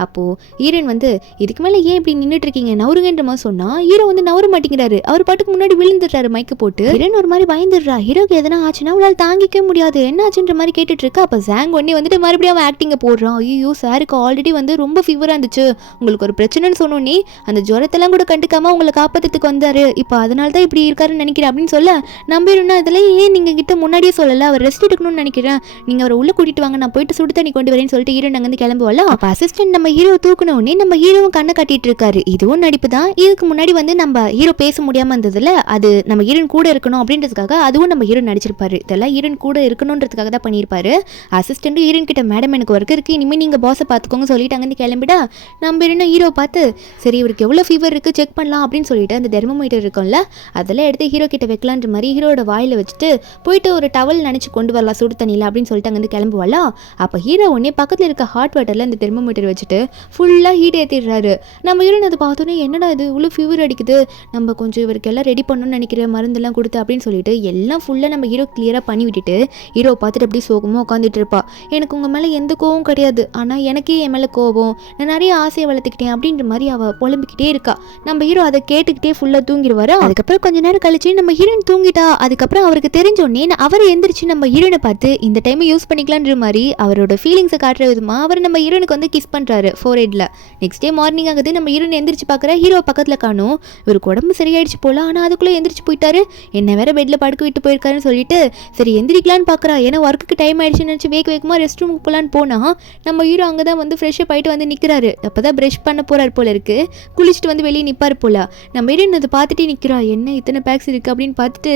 அப்போது ஹீரோன் வந்து இதுக்கு மேலே ஏன் இப்படி நின்றுட்டு இருக்கீங்க, நவருங்கன்ற மாதிரி சொன்னால் ஹீரோ வந்து நவர மாட்டேங்கிறாரு, அவர் பாட்டுக்கு முன்னாடி விழுந்துடுறாரு மைக்கு போட்டு. ஹீரோன் ஒரு மாதிரி பயந்துடுறா, ஹீரோக்கு எதனா ஆச்சுன்னா அவளால் தாங்கிக்கவே முடியாது, என்ன ஆச்சுன்ற மாதிரி கேட்டுட்டு இருக்கா. அப்போ ஜாங் ஒன்னே வந்துட்டு மறுபடியும் அவன் ஆக்டிங்கை போடுறான். ஐயோ சாருக்கு ஆல்ரெடி வந்து ரொம்ப ஃபீவராக இருந்துச்சு, உங்களுக்கு ஒரு பிரச்சனைன்னு சொன்னோன்னே அந்த ஜுரத்தெல்லாம் கூட கண்டுக்காம உங்களை காப்பாற்றத்துக்கு வந்தாரு, இப்போ அதனால தான் இப்படி இருக்காருன்னு நினைக்கிறேன் அப்படின்னு சொல்ல, நம்பிடுன்னா இதெல்லாம் ஏன் நீங்கள் கிட்ட முன்னாடியே சொல்லலை, அவர் ரெஸ்ட் எடுக்கணும்னு நினைக்கிறேன், நீங்கள் அவரை உள்ளே கூட்டிட்டு வாங்க, நான் போயிட்டு சுடு தண்ணி கொண்டு வரேன்னு சொல்லிட்டு ஹீரோ அங்கேருந்து கிளம்புவாள். அப்போ அசிஸ்டன்ட் நம்ம ஹீரோ தூக்கணுன்னே நம்ம ஹீரோவும் கண்ணை கட்டிட்டு இருக்காரு. இதுவும் நடிப்பு தான். இதுக்கு முன்னாடி வந்து நம்ம ஹீரோ பேச முடியாமல் இருந்ததுல, அது நம்ம ஹீரோன் கூட இருக்கணும் அப்படின்றதுக்காக அதுவும் நம்ம ஹீரோ நடிச்சிருப்பாரு. இதெல்லாம் ஹீரோன் கூட இருக்கணுன்றதுக்காக தான் பண்ணியிருப்பாரு. அசிஸ்டன்ட் ஹீரோன் கிட்ட மேடம் எனக்கு ஒர்க் இருக்குது, இனிமேல் நீங்கள் பாஸை பார்த்துக்கோங்க சொல்லிட்டு அங்கேருந்து கிளம்பிடா. நம்ம என்ன ஹீரோ பார்த்து சரி இவருக்கு எவ்வளோ ஃபீவர் இருக்குது செக் பண்ணலாம் அப்படின்னு சொல்லிட்டு அந்த தெர்மோமீட்டர் இருக்கும்ல அதெல்லாம் எடுத்து ஹீரோ கிட்ட வைக்கலான்ற மாதிரி ஹீரோட வாயில் வச்சுட்டு போயிட்டு ஒரு டவல் நினச்சி கொண்டு வரலாம் சுடு தண்ணியில் அப்படின்னு சொல்லிட்டு அங்கேருந்து கிளம்புவாளா. அப்போ ஹீரோ உடனே பக்கத்தில் இருக்க ஹாட் வாட்டரில் அந்த தெர்மோமீட்டர் வச்சுட்டு ஃபுல்லாக ஹீட் ஏற்றிடுறாரு. நம்ம ஹீரோ அதை பார்த்தோன்னே என்னடா இது இவ்வளோ ஃபீவர் அடிக்குது, நம்ம கொஞ்சம் இவருக்கு எல்லாம் ரெடி பண்ணணும்னு நினைக்கிற மருந்தெல்லாம் கொடுத்து அப்படின்னு சொல்லிட்டு எல்லாம் ஃபுல்லாக நம்ம ஹீரோ கிளியராக பண்ணி விட்டுட்டு ஹீரோ பார்த்துட்டு அப்படி சோகமாக உட்காந்துட்டு இருப்பா. எனக்கு உங்கள் மேலே எந்த கோவம் கிடையாது, ஆனால் எனக்கே என் மேலே கோவம், நான் நிறைய ஆசையை வளர்த்துக்கிட்டேன் அப்படின்ற மாதிரி அவள் புலம்பிக்கிட்டே இருக்கா. நம்ம ஹீரோ அதை கேட்டுக்கிட்டே ஃபுல்லாக தூங்கிடுவாரு. அதுக்கப்புறம் கொஞ்ச நேரம் கழிச்சு நம்ம ஹீரோயின் தூங்கிட்டா. அதுக்கப்புறம் அவருக்கு தெரிஞ்சோடனே அவர் எந்திரிச்சு நம்ம ஹீரோனை பார்த்து இந்த டைமை யூஸ் பண்ணிக்கலான்ற மாதிரி அவரோட ஃபீலிங்ஸை காட்டுற விதமாக அவர் நம்ம ஹீரோனுக்கு வந்து கிஸ் பண்ணுறாரு ஃபோர்ஹெட்ல. நெக்ஸ்ட் டே மார்னிங் ஆகுது, நம்ம ஹீரோயின் எந்திரிச்சு பார்க்குற ஹீரோ பக்கத்தில் காணும். இவருக்கு உடம்பு சரியாயிடுச்சு போல, ஆனால் அதுக்குள்ளே எந்திரிச்சு போயிட்டாரு, என்ன வேற பெட்டில் படுக்க விட்டு போயிருக்காருன்னு சொல்லிட்டு சரி எந்திரிக்கலான்னு பார்க்குறா. ஏன்னா ஒர்க்குக்கு டைம் ஆயிடுச்சுன்னு நினச்சி வேகமாக ரெஸ்ட் ரூமுக்கு போகலான்னு போனால் நம்ம ஹீரோ அங்கே தான் வந்து ஃப்ரெஷ்ஷாக போயிட்டு வந்து நிற்கிறாரு. அப்போ தான் ப்ரஷ் பண்ண போகிறார் போல இருக்கு, குளிச்சுட்டு வந்து வெளியே நிற்பார் போல. நம்ம ஹீரோயின் அதை பார்த்துட்டே நிற்கிறா, என்ன இத்தனை பேக்ஸ் இருக்குது அப்படின்னு பார்த்துட்டு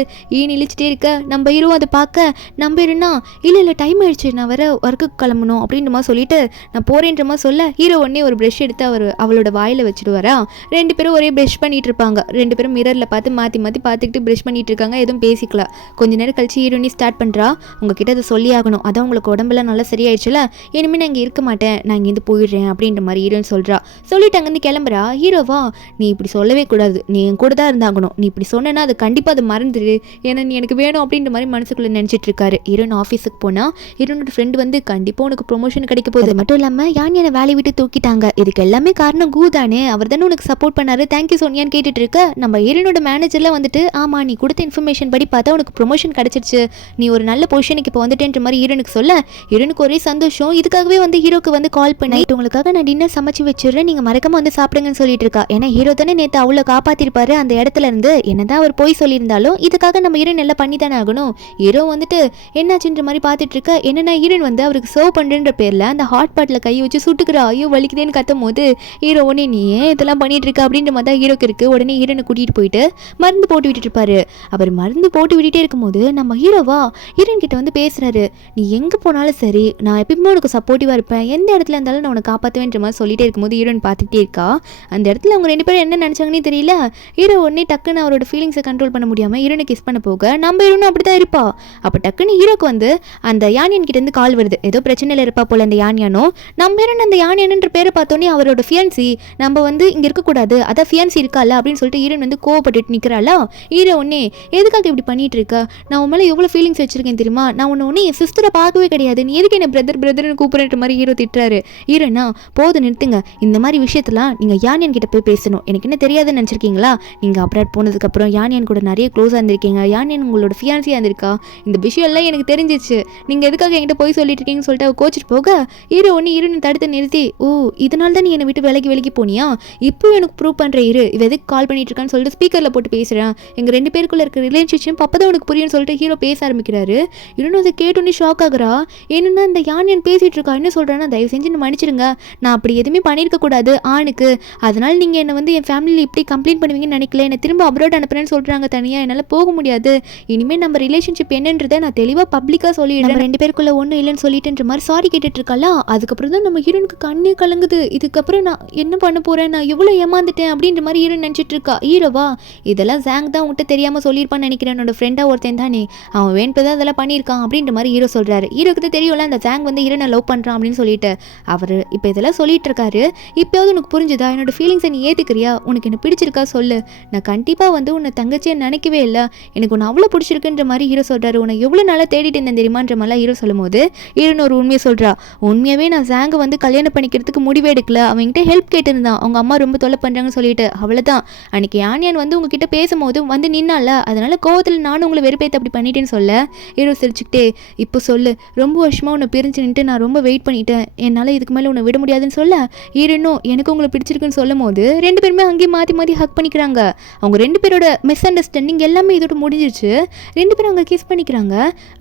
இழிச்சிட்டே இருக்க. நம்ம ஹீரோ அதை பார்க்க நம்ம ஹீரோனா இல்லை டைம் ஆயிடுச்சு, நான் வேற ஒர்க்குக்கு கிளம்பணும் அப்படின்ற மாதிரி சொல்லிட்டு நான் போகிறேன்ற மாதிரி சொல்ல ஹீரோ உடனே ஒரு ப்ரஷ் எடுத்து அவளோட வாயில் வச்சுடுவாரா. ரெண்டு பேரும் ஒரே ப்ரஷ் பண்ணிட்டு இருப்பாங்க. ரெண்டு பேரும் மிரரில் பார்த்து மாற்றி மாற்றி பார்த்துக்கிட்டு ப்ரஷ் பண்ணிட்டு இருக்காங்க. எதுவும் பேசிக்கலாம். கொஞ்ச நேரம் கழிச்சு ஹீரோனி ஸ்டார்ட் பண்ணுறா, உங்ககிட்ட அதை சொல்லி ஆகணும், அதான் உங்களுக்கு உடம்பெல்லாம் நல்லா சரியாயிடுச்சுல, இனிமேல் நான் இங்கே இருக்க மாட்டேன், நான் இங்கேருந்து போயிடுறேன் அப்படின்ற மாதிரி ஹீரோன்னு சொல்கிறா. சொல்லிட்டு அங்கேருந்து கிளம்புறா. ஹீரோவா நீ இப்படி சொல்லவே கூடாது, நீ என் கூட தான் இருந்தாகணும், நீ இப்படி சொன்னா அது கண்டிப்பாக அதை மறந்துடு, ஏன்னா நீ எனக்கு வேணும் அப்படின்ற மாதிரி மனசுக்குள்ளே நினச்சிட்டு இருக்காரு. ஹீரோன் ஆஃபீஸுக்கு போனால் ஹீரோனோட ஃப்ரெண்டு வந்து கண்டிப்பாக உனக்கு ப்ரொமோஷன் கிடைக்க போகுது, மட்டும் இல்லாமல் யான் என்னை வேலையை விட்டு தூக்கிட்டாங்க, இதுக்கு எல்லாமே காரணம் கூ தானே, அவர் தானே உனக்கு சப்போர்ட் பண்ணாரு, தேங்க்யூ சோனியான்னு கேட்டுட்டு இருக்க. நம்ம ஹீரோனோட மேனேஜர்லாம் வந்துட்டு ஆமாம் நீ கொடுத்த இன்ஃபர்மேஷன் படி பார்த்தா உனக்கு ப்ரொமோஷன் கிடச்சிருச்சு, நீ ஒரு நல்ல பொசிஷனுக்கு இப்போ வந்துட்டேன்ற மாதிரி ஹீரோனுக்கு சொல்ல ஹீரோனுக்கு ஒரே சந்தோஷம். இதுக்காகவே வந்து ஹீரோக்கு வந்து கால் பண்ணி உங்களுக்காக நான் டின்னர் சமைச்சு வச்சிடுறேன், நீங்கள் மறக்காம வந்து சாப்பிடுங்கன்னு சொல்லிட்டு இருக்கா. ஏன்னா ஹீரோ தானே நேற்று அவ்வளோ காப்பாற்றிருப்பாரு அந்த இடத்துல இருந்து, என்னதான் அவர் போய் சொல்லியிருந்தாலும் இதுக்காக நம்ம ஹீரோன் எல்லாம் பண்ணி தானே ஆகணும். ஹீரோ வந்துட்டு என்னாச்சுன்ற மாதிரி பார்த்துட்டு இருக்க. என்னென்னா ஹீரோன் வந்து அவருக்கு சர்வ் பண்ணுறன்ற பேரில் அந்த ஹாட் பாட்டில் கை வச்சு சுட்டுக்கிறா. ஐயோ வலிக்குதேன்னு கத்தும் போது ஹீரோ உடனே நீ ஏன் இதெல்லாம் பண்ணிட்டு இருக்க அப்படின்ற மாதிரி தான் ஹீரோக்கு இருக்குது. உடனே ஹீரோனை கூட்டிகிட்டு போயிட்டு மருந்து போட்டு விட்டுட்டு இருப்பாரு. அவர் மருந்து போட்டு விட்டுட்டே இருக்கும்போது நம்ம ஹீரோவா ஹீரோன் கிட்ட வந்து பேசுறாரு, நீ எங்கே போனாலும் சரி நான் எப்பயுமே உனக்கு சப்போர்ட்டிவாக இருப்பேன், எந்த இடத்துல இருந்தாலும் நான் உனக்கு காப்பாற்றுவேன்ற மாதிரி சொல்லிட்டே இருக்கும்போது ஹீரோன் பார்த்துட்டே இருக்கா. அந்த இடத்துல அவங்க ரெண்டு பேரும் என்ன நினச்சாங்கன்னே தெரியல. ஹீரோ உடனே டக்குன்னு அவரோட ஃபீலிங்ஸை கண்ட்ரோல் பண்ண முடியாமல் ஹீரோனை கிஸ் பண்ண போக நம்ம ஹீரோனும் அப்படி தான் இருப்பா. அப்போ டக்குன்னு ஹீரோக்கு வந்து அந்த யானியன் கிட்டேருந்து கால் வருது, ஏதோ பிரச்சனையில் இருப்பா போல அந்த யானியானோ. நம்ம ஹீரோன் அந்த யானியன்ற பேரை பார்த்தோன்னே அவரோட ஃபியான்சி நம்ம வந்து இங்கே இருக்கக்கூடாது, அதான் ஃபியான்சி இருக்கால அப்படின்னு சொல்லிட்டு ஹீரோன் வந்து கோவப்பட்டுட்டு நிற்கிறாளா. ஹீரோ உடனே எதுக்காக இப்படி பண்ணிட்டு இருக்க, நான் உன் மேலே எவ்வளோ ஃபீலிங்ஸ் வச்சிருக்கேன் தெரியுமா, நான் உன்னை என் சிஸ்டரை பார்க்கவே கிடையாது, நீ எதுக்கு என்ன பிரதர்னு கூப்பிடுற மாதிரி ஹீரோ திட்டுறாரு. ஹீரோனா போதும் நிறுத்துங்க, இந்த மாதிரி விஷயத்தெல்லாம் நீங்கள் யானியன் கிட்ட போய் பேசணும், எனக்கு என்ன தெரியாதுன்னு நினச்சிருக்கீங்களா, நீங்கள் அப்ராட் போனதுக்கப்புறம் யானியன் கூட நிறைய க்ளோஸாக இருந்திருக்கீங்க, யானியன் உங்களோட ஃபியான்சியாக இருந்திருக்கா, இந்த விஷயம் எல்லாம் எனக்கு தெரிஞ்சிச்சு, நீங்கள் எதுக்காக என்கிட்ட போய் சொல்லிட்டு இருக்கீங்கன்னு சொல்லிட்டு அவள் கோச்சிட்டு போக ஹீரோ ஒன்று ஹீரோனை தடுத்து நிறுத்தி, ஓ இதனால தான் நீ என்னை விட்டு விலகி போனியா, இப்போ எனக்கு ப்ரூவ் பண்ணுற இரு, இவ எதுக்கு கால் பண்ணிட்டு இருக்கான்னு சொல்லிட்டு ஸ்பீக்கரில் போட்டு பேசுகிறேன், எங்கள் ரெண்டு பேருக்குள்ள இருக்க ரிலேஷன்ஷிப் அப்போ தான் உனக்கு புரியும்னு சொல்லிட்டு ஹீரோ பேச ஆரம்பிக்கிறாரு. இன்னொன்று அதை கேட்டோன்னே ஷாக் ஆகுறா. என்னன்னா இந்த யானியன் பேசிகிட்டு இருக்கா, என்ன சொல்கிறான்னா தயவு செஞ்சு மன்னிச்சிருங்க, நான் அப்படி எதுவுமே பண்ணியிருக்க கூடாது ஆணுக்கு, அதனால் நீங்கள் என்னை வந்து என் ஃபேமிலியில் இப்படி கம்ப்ளைண்ட் பண்ணுவீங்கன்னு நினைக்கல, என்னை திரும்ப அப்ராட் அனுப்புறேன்னு சொல்கிறாங்க தனியாக, என்னால் போக முடியாது, இனிமேல் நம்ம ரிலேஷன்ஷிப் என்னன்றதை நான் தெளிவாக பப்ளிக்காக சொல்லிடுறேன், நம்ம 2 பேருக்குள்ள ஒன்றும் இல்லைன்னு சொல்லிட்டுன்ற மாதிரி சாரி கேட்டுட்டு இருக்கலாம். அதுக்கப்புறம் தான் நம்ம ஹீரோனுக்கு கண்ணே கலங்குது. இதுக்கப்புறம் நான் என்ன பண்ண போகிறேன், நான் எவ்வளோ ஏமாந்துட்டேன் அப்படின்ற மாதிரி ஹீரோன் நினச்சிட்டு இருக்கா. ஹீரோவா இதெல்லாம் ஜாங் தான் உன்கிட்ட தெரியாமல் சொல்லியிருப்பான்னு நினைக்கிறேன், என்னோட ஃப்ரெண்டாக ஒருத்தன் தானே, அவன் வேணுட்டு தான் அதெல்லாம் பண்ணியிருக்கான் அப்படின்ற மாதிரி ஹீரோ சொல்கிறாரு. ஹீரோக்கு தான் தெரியும்ல அந்த ஜாங் வந்து ஹீரோனை லவ் பண்ணுறான் அப்படின்னு சொல்லிட்டு. அவர் இப்போ இதெல்லாம் சொல்லிட்டு இருக்காரு. இப்போயாவது உனக்கு புரிஞ்சுதா, என்னோட ஃபீலிங்ஸை நீ ஏற்றுக்கிறியா, உனக்கு என்ன பிடிச்சிருக்கா சொல்லு, நான் கண்டிப்பாக வந்து உன்னை தங்கச்சியை நினைக்கவே இல்லை, எனக்கு உன்னை அவ்வளோ பிடிச்சிருக்குன்ற மாதிரி ஹீரோ சொல்கிறாரு. உன்னை எவ்வளோ நாளாக தேடிட்டு இருந்தேன் தெரியுமான்ற மாதிரிலாம் ஹீரோ சொல்லும் போது ஹீரோன்னு ஒரு உண்மையை சொல்கிறா. உண்மையாகவே நான் ஜாங்கை வந்து கல்யாணம் பண்ணிக்கிறதுக்கு முடிவே எடுக்கல, அவங்ககிட்ட ஹெல்ப் கேட்டிருந்தான், அவங்க அம்மா ரொம்ப தொலை பண்ணுறாங்கன்னு சொல்லிட்டு. அவ்வளோதான், அன்றைக்கி யான் வந்து உங்ககிட்ட பேசும்போது வந்து நின்னால, அதனால கோவத்தில் நானும் உங்களை வெறுப்பேற்று அப்படி பண்ணிட்டேன்னு சொல்ல ஹீரோ சிரிச்சுக்கிட்டே, இப்போ சொல்லு, ரொம்ப வருஷமாக உன்னை பிரிஞ்சு நின்று நான் ரொம்ப வெயிட் பண்ணிட்டேன், என்னால் இதுக்கு மேலே உன்னை விட முடியாதுன்னு சொல்ல ஹீரோனும் எனக்கு உங்களை பிடிச்சிருக்குன்னு சொல்லும் போது 2 பேருமே அங்கேயே மாற்றி மாற்றி ஹக் பண்ணிக்கிறாங்க. அவங்க 2 பேரோட மிஸ் அண்டர்ஸ்டாண்டிங் எல்லாமே இதோட முடிஞ்சிருச்சு. 2 பேரும் அங்கே கிஸ் பண்ணிக்கிறாங்க.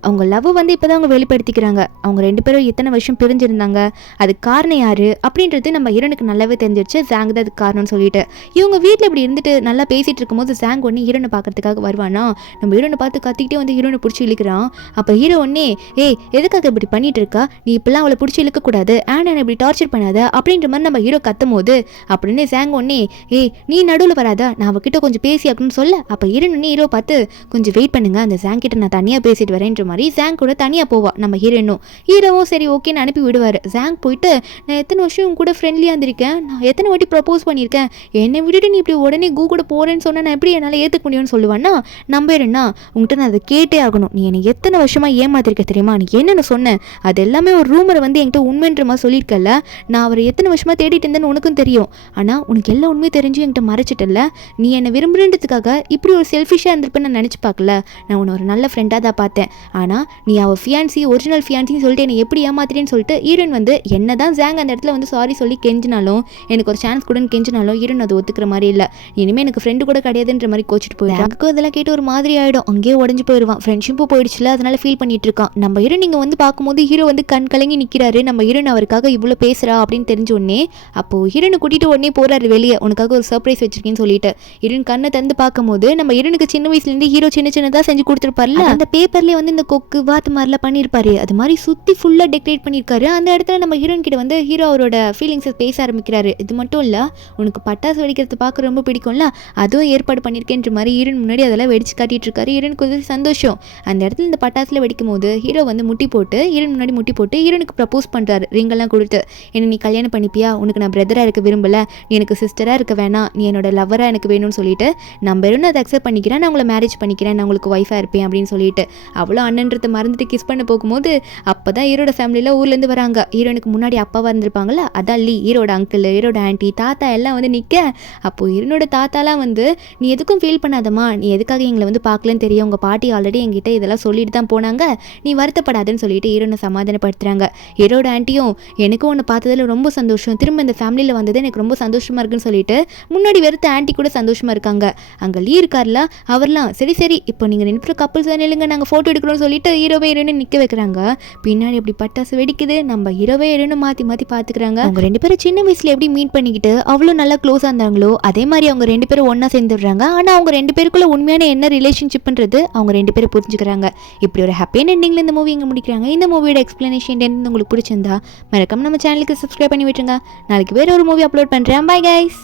அவங்க லவ் வந்து இப்போ தான் அவங்க வெளிப்படுத்திக்கிறாங்க. அவங்க 2 பேரும் எத்தனை வருஷம் பிரிஞ்சிருந்தாங்க, அதுக்கு காரணம் யார் அப்படின்றது நம்ம ஹீரோனுக்கு நல்லாவே தெரிஞ்சிருச்சு. ஜாங் தான் அதுக்கு காரணம்னு சொல்லிட்டு. இவங்க வீட்டில் இப்படி இருந்துட்டு நல்லா பேசிகிட்டு இருக்கும்போது ஜாங் ஒன்று ஹீரோனை பார்க்கறதுக்காக வருவானா. நம்ம ஹீரோனை பார்த்து கத்திக்கிட்டே வந்து ஹீரோனை பிடிச்சி இழுக்கிறான். அப்போ ஹீரோ ஒன்னே, ஏய் எதுக்காக இப்படி பண்ணிட்டு இருக்கா, நீ இப்பெல்லாம் அவளை பிடிச்சி இழுக்கக்கூடாது, ஆனா இப்படி டார்ச்சர் பண்ணாத அப்படின்ற மாதிரி நம்ம ஹீரோ கத்தும் போது அப்படின்னு ஜாங் ஒன்னே, ஏய் நீ நடுவில் வராதா, நான் அவகிட்ட கொஞ்சம் பேசியாக்கணும்னு சொல்ல. அப்போ ஹீரோ பார்த்து கொஞ்சம் வெயிட் பண்ணுங்க, அந்த ஜாங் கிட்ட நான் தனியாக பேசிட்டு வரேன்ற மாதிரி ஜாங் கூட தனியாக போவா நம்ம ஹீரோவும் சரி ஓகேன்னு அனுப்பி விடுவார். ஜாங் போயிட்டு, நான் எத்தனை வருஷம் கூட ஃப்ரெண்ட்லியாக இருந்திருக்கேன், நான் எத்தனை வாட்டி ப்ரப்போஸ் பண்ணியிருக்கேன், என்னை விட்டுட்டு நீ இப்படி உடனே கூட போகிறேன்னு சொன்னால் நான் எப்படி என்னால் ஏற்றுக்க முடியும்னு சொல்லுவான்னா, நம்புறேன்னா உங்கள்கிட்ட நான் அதை கேட்டே ஆகணும், நீ என்னை எத்தனை வருஷமாக ஏமாத்திருக்க தெரியுமா, நீ என்னென்ன சொன்னேன் அது எல்லாமே ஒரு ரூமரை வந்து என்கிட்ட உண்மைன்ற மாதிரி சொல்லியிருக்கல, நான் அவரை எத்தனை வருஷமாக தேடிட்டு இருந்தேன்னு உனக்கும் தெரியும், ஆனால் உனக்கு எல்லா உண்மையும் தெரிஞ்சு என்கிட்ட மறைச்சிட்டல, நீ என்னை விரும்புறதுக்காக இப்படி ஒரு செல்ஃபிஷாக இருந்திருப்பேன்னு நான் நினச்சி பார்க்கல, நான் உன்னை ஒரு நல்ல ஃப்ரெண்டாக தான் பார்த்தேன், ஆனால் நீ அவள் ஃபியான்சி ஒரிஜினல் ஃபியான்சின்னு சொல்லிட்டு என்னை எப்படி ஏமாத்திரேன்னு சொல்லிட்டு ஹீரோயின் வந்து என்ன தான் ஜாங் அந்த இடத்துல வந்து சாரி சொல்லி கெஞ்சினாலும், எனக்கு ஒரு சான்ஸ் கூடன்னு கெஞ்சினாலும் ஹீரோயின் அது ஒத்துக்கிற மாதிரி இல்லை, இனிமேல் எனக்கு ஃப்ரெண்டு கூட கிடையாதுன்ற மாதிரி கோச்சிட்டு போயிடும். அதுக்கும் அதெல்லாம் கேட்டு ஒரு மாதிரி ஆகிடும், அங்கேயே உடஞ்சி போயிடுவான். ஃப்ரெண்ட்ஷிப்பும் போயிடுச்சுல, அதனால ஃபீல் பண்ணிட்டு இருக்கான். நம்ம ஹீரோ நீங்கள் வந்து பார்க்கும்போது ஹீரோ வந்து கண் கலங்கி நிற்கிறாரு. நம்ம ஹீரோயின் அவருக்காக இவ்வளோ பேசுகிறா அப்படின்னு தெரிஞ்ச உடனே அப்போது ஹீரோனை கூட்டிகிட்டு உடனே போகிறாரு வெளியே, உனக்காக ஒரு சர்ப்ரைஸ் வச்சிருக்கேன்னு சொல்லிட்டு. ஹீரோயின் கண்ணை திறந்து பார்க்கும்போது நம்ம ஹீரோனுக்கு சின்ன வயசுலேருந்து ஹீரோ சின்ன சின்னதாக செஞ்சு கொடுத்துருப்பார்ல, அந்த பேப்பர்லேயே வந்து இந்த கொக்கு வாத்து மாதிரிலாம் பண்ணியிருப்பாரு, அது மாதிரி சுற்றி ஃபுல்லாக டெக்கரேட் பண்ணியிருக்காரு. அந்த இடத்துல நம்ம ஹீரோயின் கிட்ட வந்து ஹீரோ அவரோட ஃபீலிங்ஸை பேச ஆரம்பிக்கிறாரு. இது மட்டும் இல்லை, உனக்கு பட்டாசு வெடிக்கிறது பார்க்க ரொம்ப பிடிக்கும்ல, அதுவும் ஏற்பாடு பண்ணியிருக்கேன்ற மாதிரி ஹீரோயின் முன்னாடி அதெல்லாம் வெடிச்சு காட்டிட்டு இருக்காரு. ஹீரோனுக்கு வந்து சந்தோஷம். அந்த இடத்துல இந்த பட்டாசுல வெடிக்கும் போது ஹீரோ வந்து முட்டி போட்டு ஹீரோயின் முன்னாடி முட்டி போட்டு ஹீரோனுக்கு ப்ரப்போஸ் பண்ணுறாரு. ரிங்கெல்லாம் கொடுத்து, என்ன நீ கல்யாணம் பண்ணிப்பியா, உனக்கு நான் பிரதராக இருக்க விரும்பல, நீ எனக்கு சிஸ்டராக இருக்க வேணாம், நீ என்னோட லவ்வராக எனக்கு வேணும்னு சொல்லிட்டு நம்ம வெறும் அதை அக்செப்ட் பண்ணிக்கிறேன், நான் உங்களை மேரேஜ் பண்ணிக்கிறேன், நான் உங்களுக்கு ஒய்ஃபாக இருப்பேன் அப்படின்னு சொல்லிட்டு அவ்வளோ அண்ணன்றதை மறந்துட்டு கிஸ் பண்ண போகும்போது அப்போ தான் ஹீரோட ஃபேமிலியில் ஊர்லேருந்து வராங்க. ஹீரோனுக்கு முன்னாடி அப்பாவாக இருந்திருப்பாங்கல்ல, அதான் லீ, ஹீரோட அங்கிள், ஹீரோட ஆண்டி, தாத்தா எல்லாம் வந்து நிற்க. அப்போது ஹீரோனோட தாத்தாலாம் வந்து, நீ எதுக்கும் ஃபீல் பண்ணாதம்மா, நீ எதுக்காக எங்களை வந்து பார்க்கலன்னு தெரியும், உங்கள் பாட்டி ஆல்ரெடி எங்கிட்ட இதெல்லாம் சொல்லிட்டு தான் போனாங்க, நீ வருத்தப்படாதுன்னு சொல்லிட்டு ஹீரோனை சமாதானப்படுத்துகிறாங்க. ஹீரோட ஆண்டியும், எனக்கும் ஒன்று பார்த்ததில் ரொம்ப சந்தோஷம், திரும்ப இந்த ஃபேமிலியில் வந்தது எனக்கு ரொம்ப சந்தோஷமாக இருக்குன்னு சொல்லிட்டு முன்னாடி வெறுத்த ஆண்டி கூட சந்தோஷமாக இருக்காங்க. அங்கே லீ இருக்கார்ல, அவர்லாம் சரி சரி இப்போ நீங்கள் 2 பேரும் கப்பல்ஸ் நில்லுங்க, நாங்கள் ஃபோட்டோ எடுக்கிறோம்னு சொல்லிட்டு ஹீரோவே ஹீரோன்னு நிற்க வைக்கிறாங்க. பின்னாடி எப்படி பட்டாசு வெடிக்குது, நம்ம ஹீரோவே ஹீரோன்னு மாற்றி மாற்றி பார்த்துக்கிறாங்க. அவங்க 2 பேரும் சின்ன வயசில் எப்படி மீட் பண்ணிக்கிட்டு அவ்வளோ நல்லா க்ளோஸாக இருந்தாங்களோ அதே மாதிரி அவங்க 2 பேரும் ஒன்றா சேர்ந்துடுறாங்க. ஆனால் அவங்க 2 பேருக்குள்ள உண்மையான என்ன ரிலேஷன்ஷிப்ன்றது அவங்க 2 பேரும் புரிஞ்சுக்கிறாங்க. இப்படி ஒரு ஹாப்பியான எண்டிங்கில் இந்த மூவி இங்கே முடிக்கிறாங்க. இந்த மூவியோட எக்ஸ்பிளனேஷன் உங்களுக்கு பிடிச்சிருந்தா மறக்காம நம்ம சேனலுக்கு சப்ஸ்கிரைப் பண்ணி விட்டுருங்க. நாளைக்கு வேற ஒரு மூவி அப்லோட் பண்ணுறேன். Bye guys.